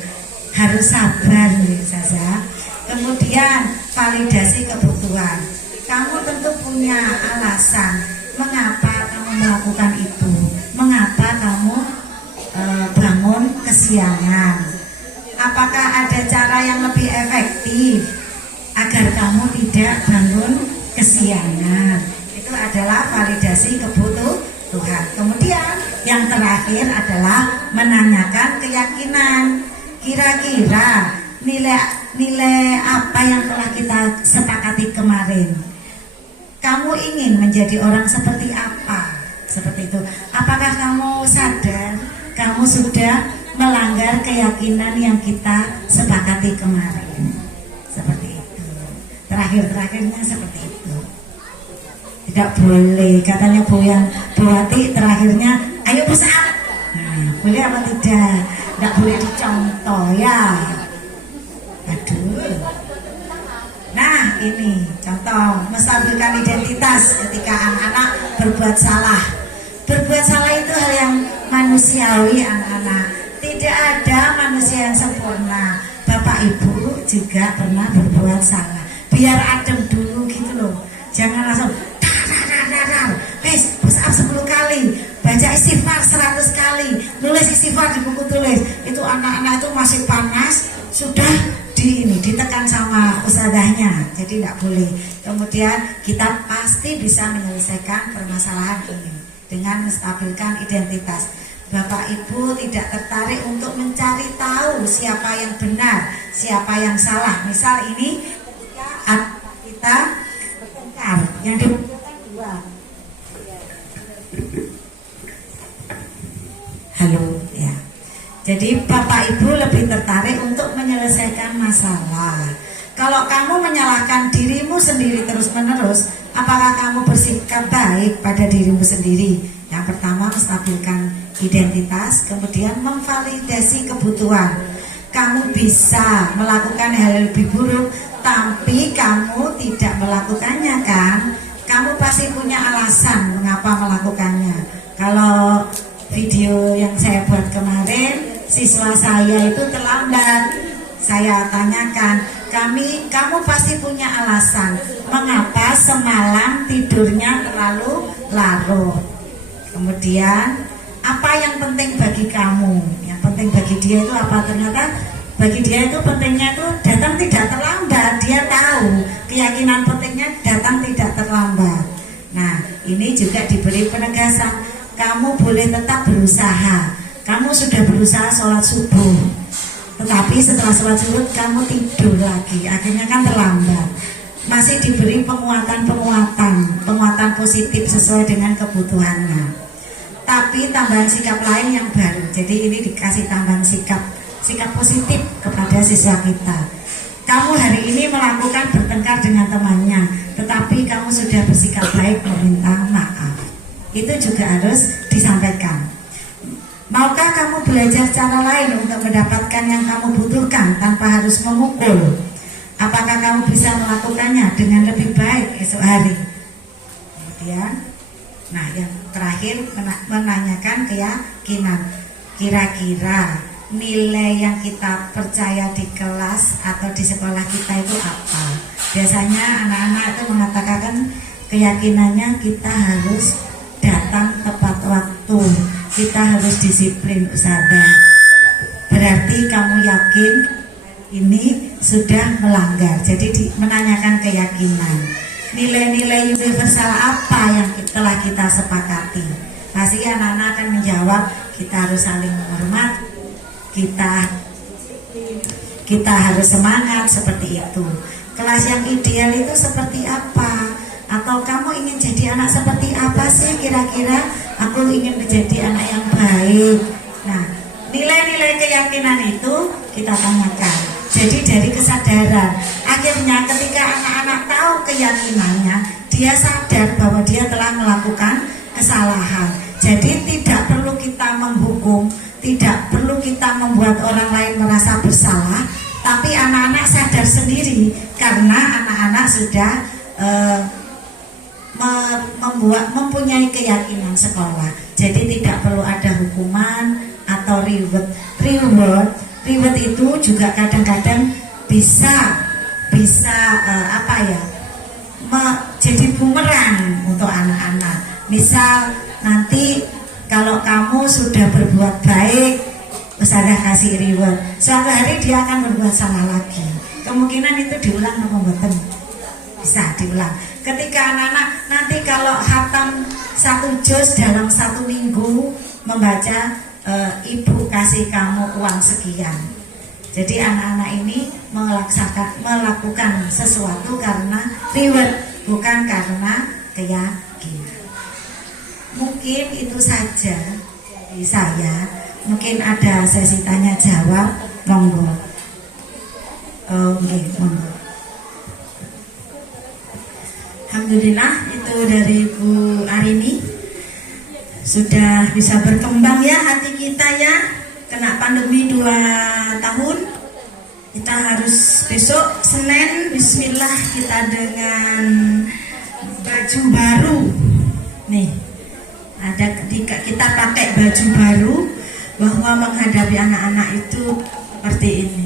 Harus sabar nih Ustazah. Kemudian validasi kebutuhan. Kamu tentu punya alasan mengapa kamu melakukan itu, mengapa kamu bangun kesiangan. Apakah ada cara yang lebih efektif agar kamu tidak bangun kesiangan? Itu adalah validasi kebutuhan. Kemudian Yang terakhir adalah menanyakan keyakinan. Kira-kira nilai apa yang telah kita sepakati kemarin? Kamu ingin menjadi orang seperti apa? Seperti itu. Apakah kamu sadar kamu sudah melanggar keyakinan yang kita sepakati kemarin? Seperti itu. Terakhirnya seperti itu. Tidak boleh, katanya Bu Wati terakhirnya, ayo bersama. Nah, boleh apa tidak? Tidak boleh dicontoh ya. Aduh. Nah, ini contoh menstabilkan identitas ketika anak-anak berbuat salah. Berbuat salah itu hal yang manusiawi, anak-anak. Tidak ada manusia yang sempurna. Bapak Ibu juga pernah berbuat salah. Biar adem dulu gitu loh. Jangan langsung push up 10 kali, baca istighfar 100 kali, nulis istighfar di buku tulis. Itu anak-anak itu masih panas, sudah ditekan sama ustadzahnya. Jadi tidak boleh. Kemudian kita pasti bisa menyelesaikan permasalahan ini dengan menstabilkan identitas. Bapak Ibu tidak tertarik untuk mencari tahu siapa yang benar, siapa yang salah. Misal ini kita bertengkar, yang dimunculkan dua. Halo ya. Jadi Bapak Ibu lebih tertarik untuk menyelesaikan masalah. Kalau kamu menyalahkan dirimu sendiri terus-menerus, apakah kamu bersikap baik pada dirimu sendiri? Yang pertama, menstabilkan identitas, kemudian memvalidasi kebutuhan. Kamu bisa melakukan hal lebih buruk, tapi kamu tidak melakukannya kan? Kamu pasti punya alasan mengapa melakukannya. Kalau video yang saya buat kemarin, siswa saya itu terlambat. Saya tanyakan, kamu pasti punya alasan mengapa semalam tidurnya terlalu larut. Kemudian apa yang penting bagi kamu? Yang penting bagi dia itu apa? Ternyata bagi dia itu pentingnya itu datang tidak terlambat. Dia tahu keyakinan pentingnya datang tidak terlambat. Nah, ini juga diberi penegasan. Kamu boleh tetap berusaha. Kamu sudah berusaha sholat subuh, tetapi setelah sholat subuh kamu tidur lagi, akhirnya kan terlambat. Masih diberi penguatan positif sesuai dengan kebutuhannya. Tapi tambahan sikap lain yang baru. Jadi ini dikasih tambahan sikap positif kepada siswa kita. Kamu hari ini melakukan bertengkar dengan temannya, tetapi kamu sudah bersikap baik meminta maaf. Itu juga harus disampaikan. Maukah kamu belajar cara lain untuk mendapatkan yang kamu butuhkan tanpa harus memukul? Apakah kamu bisa melakukannya dengan lebih baik esok hari? Kemudian, nah yang terakhir menanyakan keyakinan. Kira-kira nilai yang kita percaya di kelas atau di sekolah kita itu apa? Biasanya anak-anak itu mengatakan keyakinannya kita harus datang tepat waktu, kita harus disiplin ustazah. Berarti kamu yakin ini sudah melanggar. Jadi menanyakan keyakinan. Nilai-nilai universal apa yang telah kita sepakati? Pasti anak-anak akan menjawab, kita harus saling menghormat, kita harus semangat, seperti itu. Kelas yang ideal itu seperti apa? Atau kamu ingin jadi anak seperti apa sih kira-kira? Aku ingin menjadi anak yang baik. Nah, nilai-nilai keyakinan itu kita tanyakan. Jadi dari kesadaran, akhirnya ketika anak-anak tahu keyakinannya, dia sadar bahwa dia telah melakukan kesalahan. Jadi tidak perlu kita menghukum, tidak perlu kita membuat orang lain merasa bersalah, tapi anak-anak sadar sendiri karena anak-anak sudah mempunyai keyakinan sekolah. Jadi tidak perlu ada hukuman atau reward itu juga kadang-kadang bisa jadi bumerang untuk anak-anak. Misal nanti kalau kamu sudah berbuat baik, ustazah kasih reward, suatu hari dia akan berbuat salah lagi. Kemungkinan itu diulang atau betul? Bisa diulang. Ketika anak-anak nanti kalau khatam 1 juz dalam 1 minggu, membaca ibu kasih kamu uang sekian. Jadi anak-anak ini melakukan sesuatu karena reward, bukan karena keyakinan. Mungkin itu saja dari saya. Mungkin ada sesi tanya jawab, monggo. Oke, monggo. Alhamdulillah itu dari Bu Arini sudah bisa berkembang ya hati kita ya. Kena pandemi 2 tahun, kita harus besok Senin Bismillah kita dengan baju baru nih. Ada kita pakai baju baru bahwa menghadapi anak-anak itu seperti ini.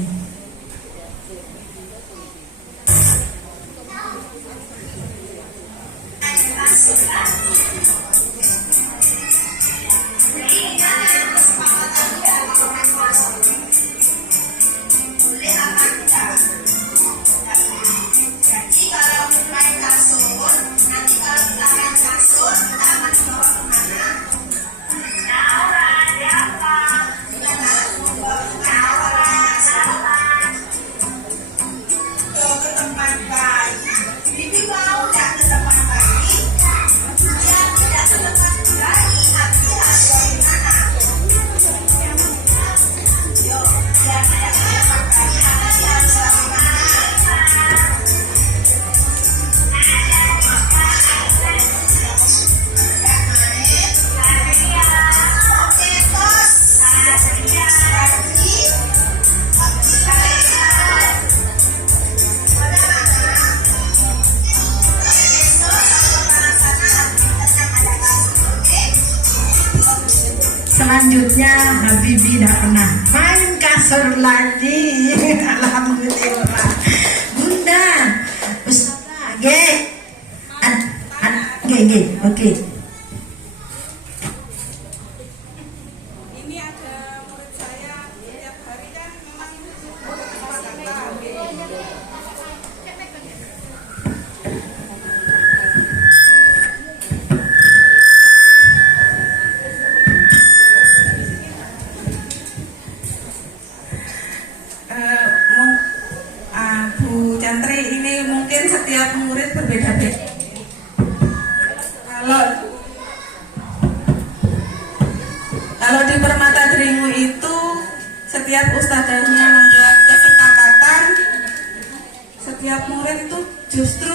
Selanjutnya Habibie tidak pernah main kasur lagi. Alhamdulillah. Bunda, Ustaz, oke. Ini ada murid saya tiap hari kan memang Bu Chantri, ini mungkin setiap murid berbeda-beda. Kalau di Permata Dringu itu setiap ustadzahnya membuat kesepakatan, setiap murid itu justru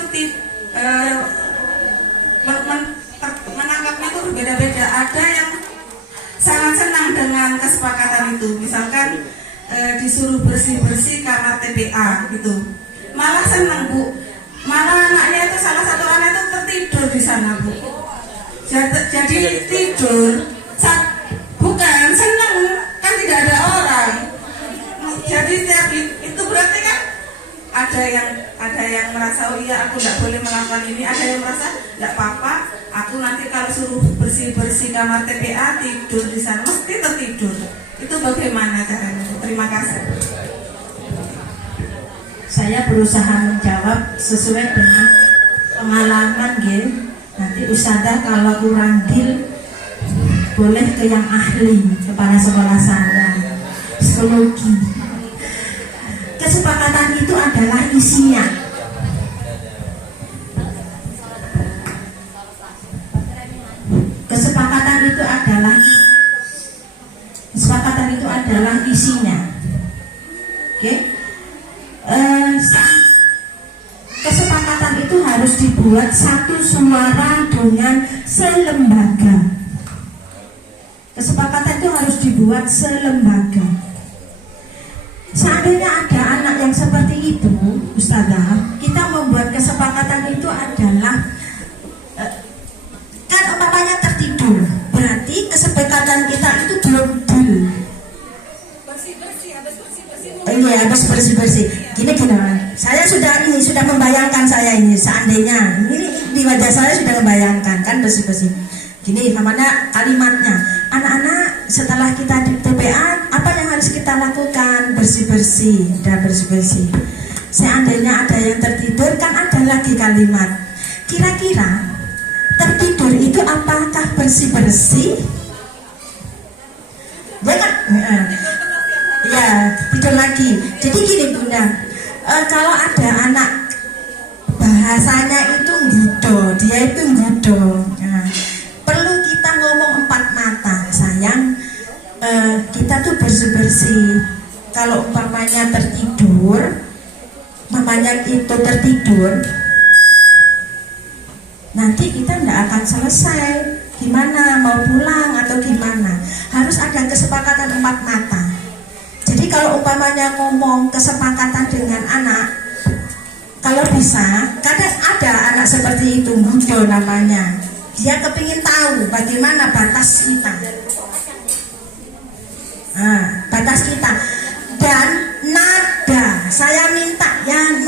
menangkapnya itu berbeda-beda. Ada yang sangat senang dengan kesepakatan itu, misalkan disuruh bersih-bersih kamar TPA gitu, malah senang Bu, malah anaknya itu salah satu anak itu tertidur di sana Bu. Jadi tidur bukan senang, kan tidak ada orang. Jadi itu berarti kan ada yang merasa oh iya aku tidak boleh melakukan ini, ada yang merasa tidak apa-apa, aku nanti kalau suruh bersih-bersih kamar TPA tidur di sana mesti tertidur. Itu bagaimana caranya? Terima kasih. Saya berusaha menjawab sesuai dengan pengalaman Gil. Nanti Ustazah kalau kurang Gil boleh ke yang ahli, kepala sekolah saya psikologi. Kesepakatan itu adalah isinya. Kesepakatan itu adalah isinya. Oke? Kesepakatan itu harus dibuat satu suara dengan selembaga. Kesepakatan itu harus dibuat selembaga. Seandainya ada anak yang seperti itu, Ustazah, kita membuat kesepakatan itu adalah kan umpamanya tertidur, berarti kesepakatan kita itu belum deal. Ini habis bersih-bersih. Gini, saya sudah membayangkan seandainya ini di wajah saya sudah membayangkan kan bersih-bersih. Gini, namanya kalimatnya, anak-anak setelah kita di TPA apa yang harus kita lakukan? Bersih-bersih, dan bersih-bersih. Seandainya ada yang tertidur kan ada lagi kalimat. Kira-kira tertidur itu apakah bersih-bersih? Jangan. Ya, tidur lagi. Jadi gini Bunda, kalau ada anak bahasanya itu ngudo, dia itu ngudo. Nah, perlu kita ngomong empat mata, sayang. Kita tuh bersih-bersih. Kalau umpamanya tertidur, mamanya itu tertidur, nanti kita tidak akan selesai. Gimana, mau pulang atau gimana? Harus ada kesepakatan empat mata. Jadi kalau umpamanya ngomong kesepakatan dengan anak, kalau bisa, kadang ada anak seperti itu, ngudo namanya. Dia kepingin tahu bagaimana batas kita. Batas kita. Dan nada, saya minta ya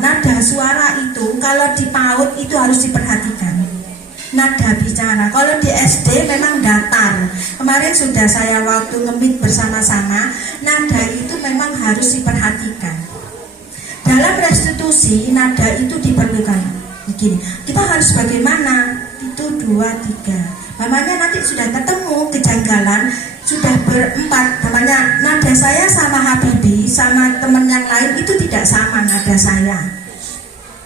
nada suara itu kalau di PAUD itu harus diperhatikan. Nada bicara. Kalau di SD memang datar. Kemarin sudah saya waktu ngemit bersama-sama, nada itu memang harus diperhatikan. Dalam restitusi nada itu diperlukan. Begini, kita harus bagaimana? Itu 2, 3. Namanya nanti sudah ketemu kejanggalan, sudah berempat. Namanya nada saya sama Habibi sama teman yang lain itu tidak sama nada saya.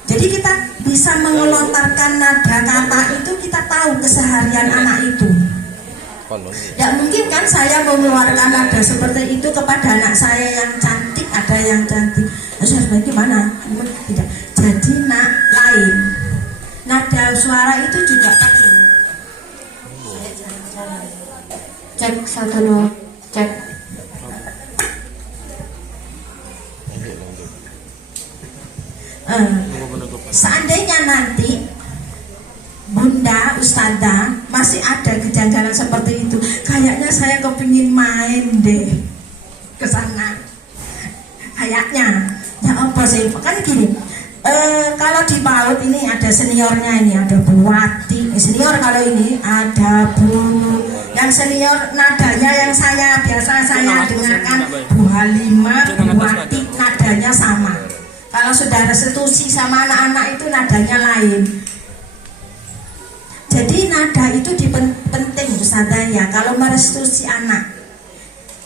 Jadi kita bisa mengelontarkan nada kata itu, kita tahu keseharian anak itu. Tidak mungkin kan saya mengeluarkan nada seperti itu kepada anak saya yang cantik, ada yang cantik. Harus bagaimana? Tidak. Jadi lain. Nada suara itu juga perlu. Cek 1 cek. Seandainya nanti Bunda, Ustazah masih ada kejanggalan seperti itu, kayaknya saya kepingin main deh ke sana. Kayaknya, ya apa sih? Kan gini, kalau di PAUD ini ada seniornya, ini ada Bu Wati. Senior kalau ini ada Bu, yang senior nadanya yang biasa saya dengarkan Bu Halimah, Bu Wati, nadanya sama. Kalau sudah restitusi sama anak-anak itu nadanya lain. Jadi nada itu penting Ustazah ya kalau merestitusi anak.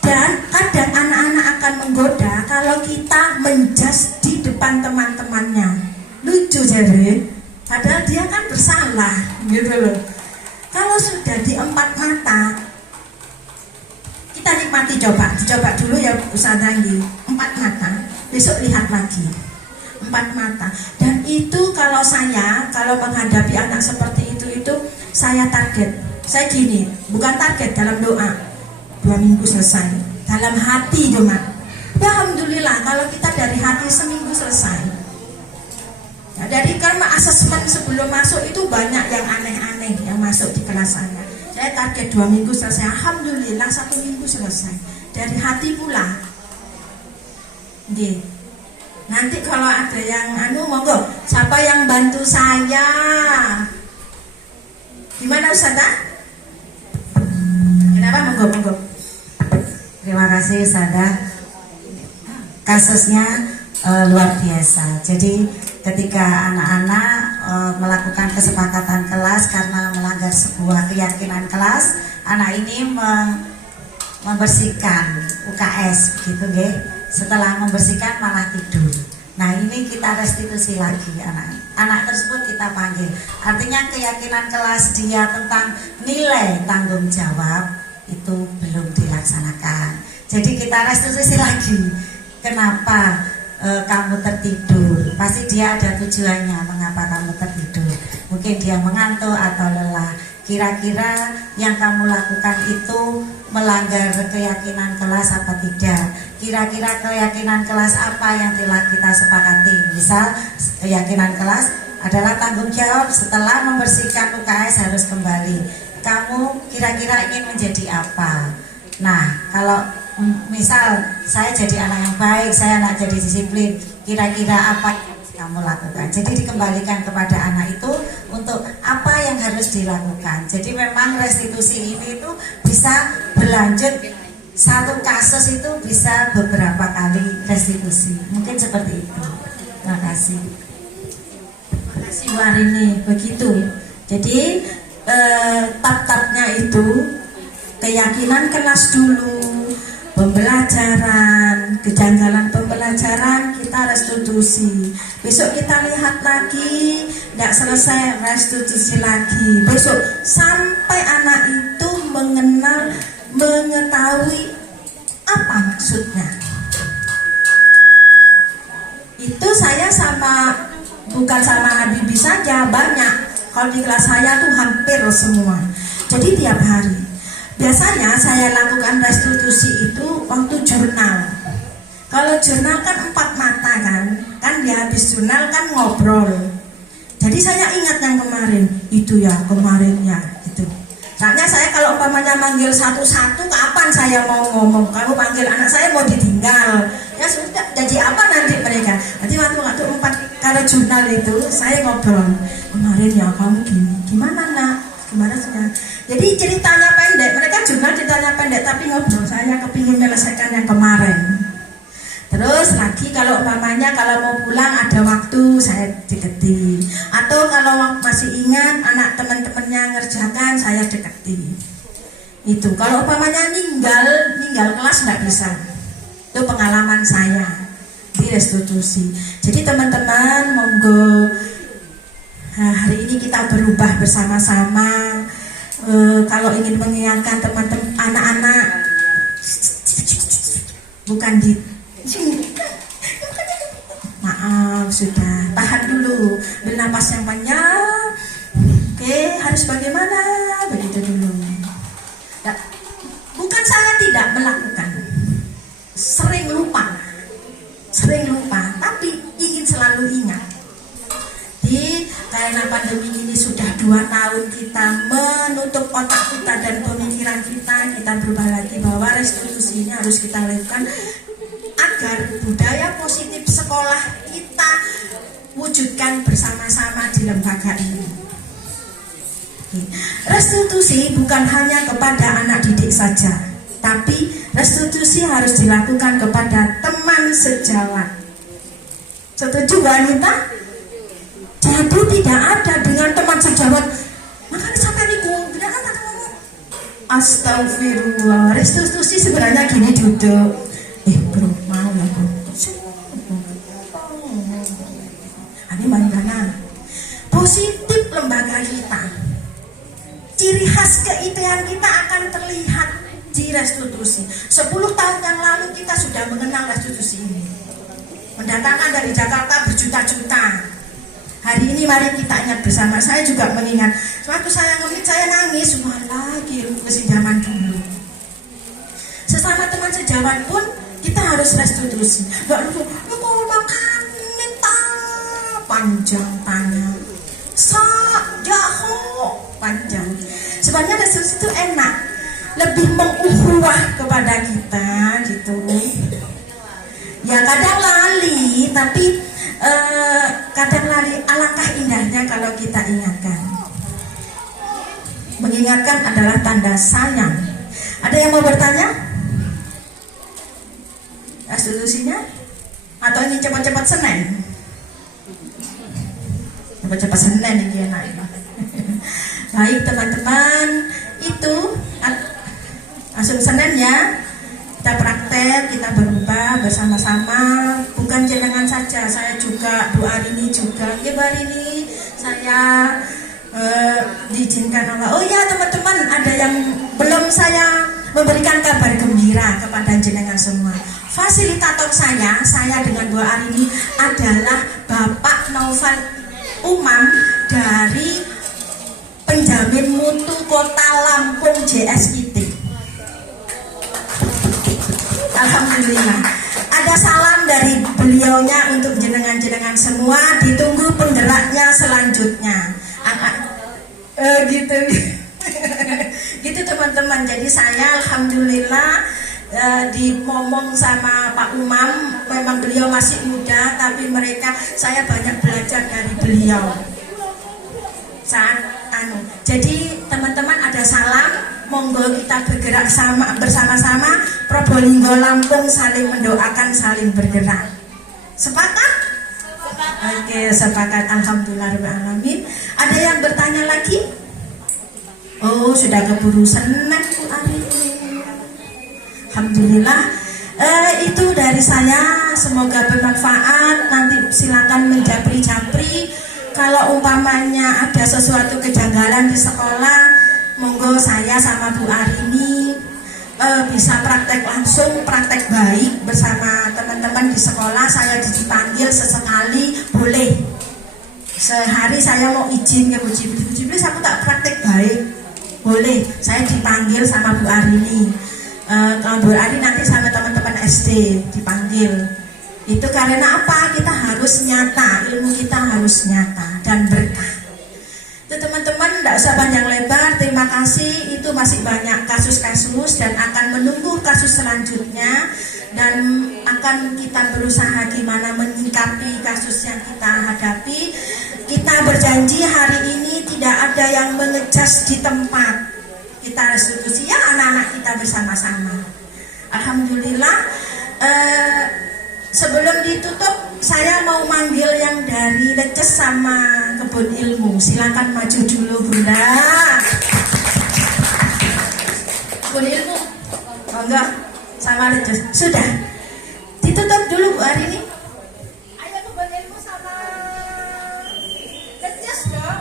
Dan kadang anak-anak akan menggoda kalau kita menjas di depan teman-temannya. Lucu jadi, padahal dia kan bersalah gitu loh. Kalau sudah di empat mata, kita nikmati, coba dulu ya Ustazah ini. 4 mata, besok lihat lagi. 4 mata. Dan itu kalau menghadapi anak seperti itu saya target. Saya gini, bukan target dalam doa 2 minggu selesai, dalam hati cuma. Ya alhamdulillah kalau kita dari hati seminggu selesai. Nah, dari karena asesmen sebelum masuk itu banyak yang aneh-aneh yang masuk di kelas saya. Saya target 2 minggu selesai, alhamdulillah 1 minggu selesai. Dari hati pula. Nggih. Nanti kalau ada yang monggo, siapa yang bantu saya? Gimana Ustazah? Kenapa monggo? Terima kasih Ustazah. Kasusnya luar biasa. Jadi ketika anak-anak melakukan kesepakatan kelas karena melanggar sebuah keyakinan kelas, anak ini membersihkan UKS begitu nggih. Setelah membersihkan malah tidur. Nah ini kita restitusi lagi anak tersebut kita panggil. Artinya keyakinan kelas dia tentang nilai tanggung jawab itu belum dilaksanakan. Jadi kita restitusi lagi. Kenapa kamu tertidur? Pasti dia ada tujuannya mengapa kamu tertidur. Mungkin dia mengantuk atau lelah. Kira-kira yang kamu lakukan itu melanggar keyakinan kelas apa tidak? Kira-kira keyakinan kelas apa yang telah kita sepakati? Misal keyakinan kelas adalah tanggung jawab setelah membersihkan UKS harus kembali. Kamu kira-kira ingin menjadi apa? Nah, kalau misal saya jadi anak yang baik, saya nak jadi disiplin, kira-kira apa kamu lakukan? Jadi dikembalikan kepada anak itu untuk apa yang harus dilakukan. Jadi memang restitusi ini itu bisa berlanjut, satu kasus itu bisa beberapa kali restitusi. Mungkin seperti itu. Terima kasih. Terima kasih Bu Arini. Begitu. Jadi tab-tabnya itu keyakinan kelas dulu, pembelajaran, kejanggalan pembelajaran kita restitusi. Besok kita lihat lagi, tidak selesai restitusi lagi. Besok sampai anak itu mengetahui apa maksudnya. Itu saya bukan sama Habibie saja, banyak. Kalau di kelas saya tuh hampir semua. Jadi tiap hari. Biasanya saya lakukan restitusi itu waktu jurnal. Kalau jurnal kan 4 mata kan di habis jurnal kan ngobrol. Jadi saya ingat yang kemarin, itu ya kemarinnya gitu. Soalnya saya kalau umpamanya manggil satu-satu, kapan saya mau ngomong? Kalau panggil anak saya mau ditinggal, ya sudah. Jadi apa nanti mereka? Nanti waktu 4 kalau jurnal itu saya ngobrol. Kemarin ya kamu gimana nak? Gimana sih? Jadi ceritanya pendek, mereka jurnal ceritanya pendek, tapi ngobrol saya kepingin menyelesaikan yang kemarin. Terus lagi kalau umpamanya kalau mau pulang ada waktu saya deketi, atau kalau masih ingat anak teman-temannya ngerjakan saya deketi. Itu kalau umpamanya ninggal kelas nggak bisa. Itu pengalaman saya di restitusi. Jadi teman-teman monggo hari ini kita berubah bersama-sama. Kalau ingin mengingatkan teman-teman anak-anak, bukan di maaf sudah, tahan dulu, bernapas yang panjang. Oke, harus bagaimana, begitu dulu. Bukan saya tidak melakukan, sering lupa, tapi ingin selalu ingat. Karena pandemi ini sudah 2 tahun kita menutup otak kita dan pemikiran kita berubah lagi bahwa restitusi ini harus kita lakukan agar budaya positif sekolah kita wujudkan bersama-sama di lembaga ini. Restitusi bukan hanya kepada anak didik saja, tapi restitusi harus dilakukan kepada teman sejawat. Setuju wanita? Jadi tidak ada dengan teman sejawat. Makanya sampai niku tidak ada ngomong. Astagfirullah. Restitusi sebenarnya gini duduk. Bro, mau ya bro. Ini bagaimana? Positif lembaga kita. Ciri khas keitian kita akan terlihat di restitusi. 10 tahun yang lalu kita sudah mengenal restitusi ini. Mendatangkan dari Jakarta berjuta-juta. Hari ini mari kita ingat bersama. Saya juga mengingat waktu saya ngemit saya nangis. Wah lagi masih zaman dulu. Sesama teman sejawat pun kita harus restitusi. Gak lupa, lu mau makan minta panjang tanya. Jaho panjang. Sebenarnya restitusi itu enak, lebih menguhuwah kepada kita gitu. Ya kadang lali, tapi kadang lari, alangkah indahnya kalau kita ingatkan. Mengingatkan adalah tanda sayang. Ada yang mau bertanya? Restitusinya? Atau ingin cepat-cepat Senin? Cepat-cepat Senin ini enak. Baik teman-teman, itu langsung Senin ya. Kita praktek, kita berubah bersama-sama. Bukan jenengan saja, saya juga doa ini juga. Ya hari ini saya diizinkan Allah. Oh ya teman-teman, ada yang belum saya memberikan kabar gembira kepada jenengan semua. Fasilitator saya dengan doa hari ini adalah Bapak Naufal Umam dari Penjamin Mutu Kota Lampung JSIT. Alhamdulillah. Ada salam dari beliaunya untuk jenengan-jenengan semua. Ditunggu penggeraknya selanjutnya. Gitu. Gitu teman-teman. Jadi saya alhamdulillah dimomong sama Pak Umam. Memang beliau masih muda, tapi saya banyak belajar dari beliau. Jadi teman-teman ada salam. Monggo kita bergerak bersama-sama. Probolinggo Lampung saling mendoakan, saling bergerak. Sepakat? Oke, sepakat. Alhamdulillahirrahmanirrahim. Ada yang bertanya lagi? Oh, sudah keburu senang Bu Arini. Alhamdulillah. Itu dari saya, semoga bermanfaat. Nanti silakan menjapri-japri. Kalau umpamanya ada sesuatu kejanggalan di sekolah, monggo saya sama Bu Arini bisa praktek langsung, praktek baik bersama teman-teman di sekolah. Saya dipanggil sesekali, boleh. Sehari saya mau izin ke Bu Jibli, Bu Jibli saya tak praktek baik, boleh. Saya dipanggil sama Bu Arini. Kalau Bu Arini nanti sama teman-teman SD dipanggil. Itu karena apa? Kita harus nyata, ilmu kita harus nyata dan berkah. Itu teman-teman, tidak usah panjang lebar. Terima kasih. Itu masih banyak kasus-kasus dan akan menunggu kasus selanjutnya, dan akan kita berusaha gimana menyikapi kasus yang kita hadapi. Kita berjanji hari ini tidak ada yang mengejas di tempat. Kita restitusi ya anak-anak kita bersama-sama. Alhamdulillah. Sebelum ditutup, saya mau manggil yang dari Leces sama Kebun Ilmu. Silakan maju dulu, Bunda. Kebun Ilmu, oh enggak, sama Leces. Sudah, ditutup dulu Bu Arini. Ayo Kebun Ilmu sama Leces dong.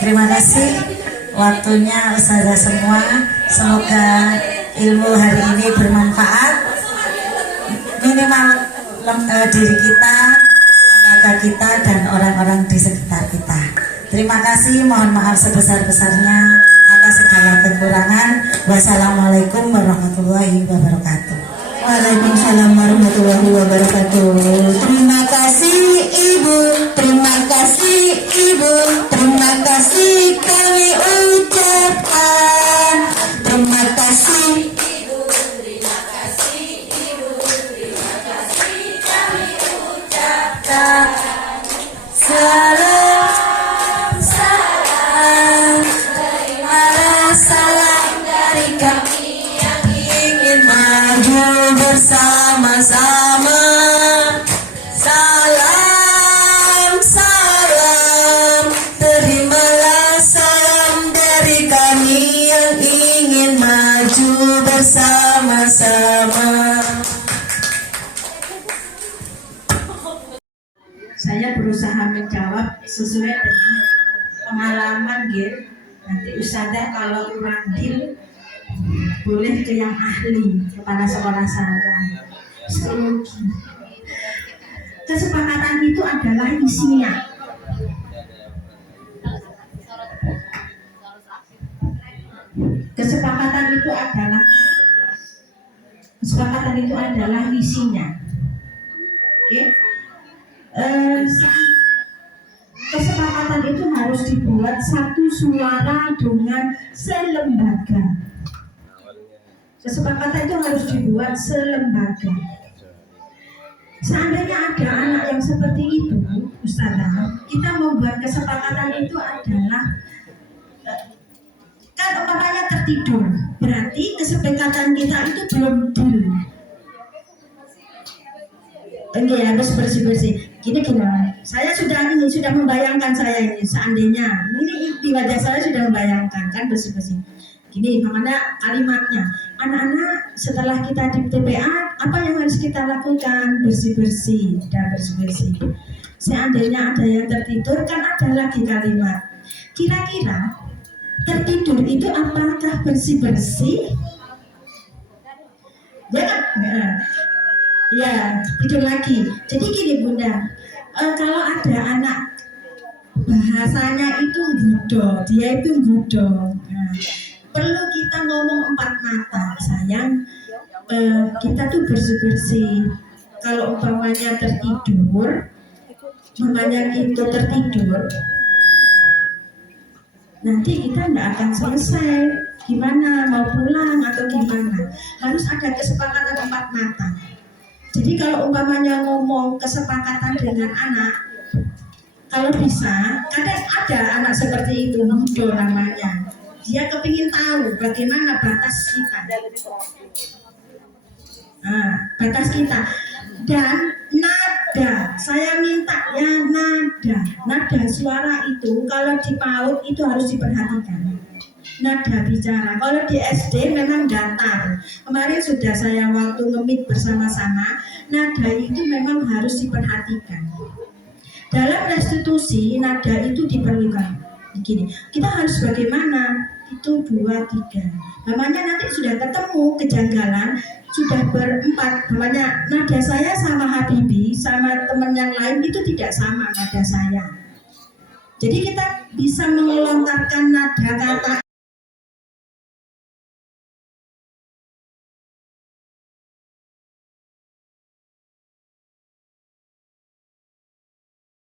Terima kasih waktunya Ustazah semua. Semoga ilmu hari ini bermanfaat. Minimal diri kita, lembaga kita, dan orang-orang di sekitar kita. Terima kasih, mohon maaf sebesar-besarnya atas segala kekurangan. Wassalamualaikum warahmatullahi wabarakatuh. Waalaikumsalam warahmatullahi wabarakatuh. Terima kasih Ibu, terima kasih Ibu, terima kasih kami ucapkan. Terima kasih Ibu, terima kasih Ibu, terima kasih kami ucapkan. Salam, salam, terimalah salam dari kami yang ingin maju bersama-sama. Salam, salam, terimalah salam dari kami yang ingin maju bersama-sama. Saya berusaha menjawab sesuai dengan pengalaman gitu. Nanti Ustazah kalau kurang deal boleh ke yang ahli, kepala sekolah saya. Psikologi. Kesepakatan itu adalah isinya. Kesepakatan itu adalah isinya. Oke. Kesepakatan itu harus dibuat satu suara dengan selembaga. Kesepakatan itu harus dibuat selembaga. Seandainya ada anak yang seperti itu, Ustazah, kita membuat kesepakatan itu adalah kan umpamanya tertidur, berarti kesepakatan kita itu belum deal. Enggak, harus bersih-bersih. Gini, saya sudah membayangkan saya ini, seandainya ini di wajah saya sudah membayangkan kan bersih-bersih. Gini, mana kalimatnya? Anak-anak, setelah kita di TPA, apa yang harus kita lakukan? Bersih-bersih dan bersih-bersih. Seandainya ada yang tertidur, kan ada lagi kalimat. Kira-kira tertidur itu apakah bersih-bersih? Ya kan? Ya, tidur lagi. Jadi gini Bunda, kalau ada anak bahasanya itu budo, dia itu budo. Nah, perlu kita ngomong empat mata, sayang. Kita tuh bersih-bersih. Kalau umpamanya tertidur, nanti kita tidak akan selesai. Gimana mau pulang atau gimana? Harus ada kesepakatan empat mata. Jadi kalau umpamanya ngomong kesepakatan dengan anak, kalau bisa, kadang ada anak seperti itu, mudo namanya. Dia kepingin tahu bagaimana batas kita. Batas kita. Dan nada, saya minta ya nada suara itu kalau di PAUD itu harus diperhatikan. nada bicara. Kalau di SD memang datar. Kemarin sudah saya waktu ngemit bersama-sama, nada itu memang harus diperhatikan. Dalam restitusi nada itu diperlukan. Begini, kita harus bagaimana? Itu 2, 3. Namanya nanti sudah ketemu kejanggalan, sudah berempat. Namanya nada saya sama Habibie, sama teman yang lain itu tidak sama nada saya. Jadi kita bisa mengelontarkan nada kata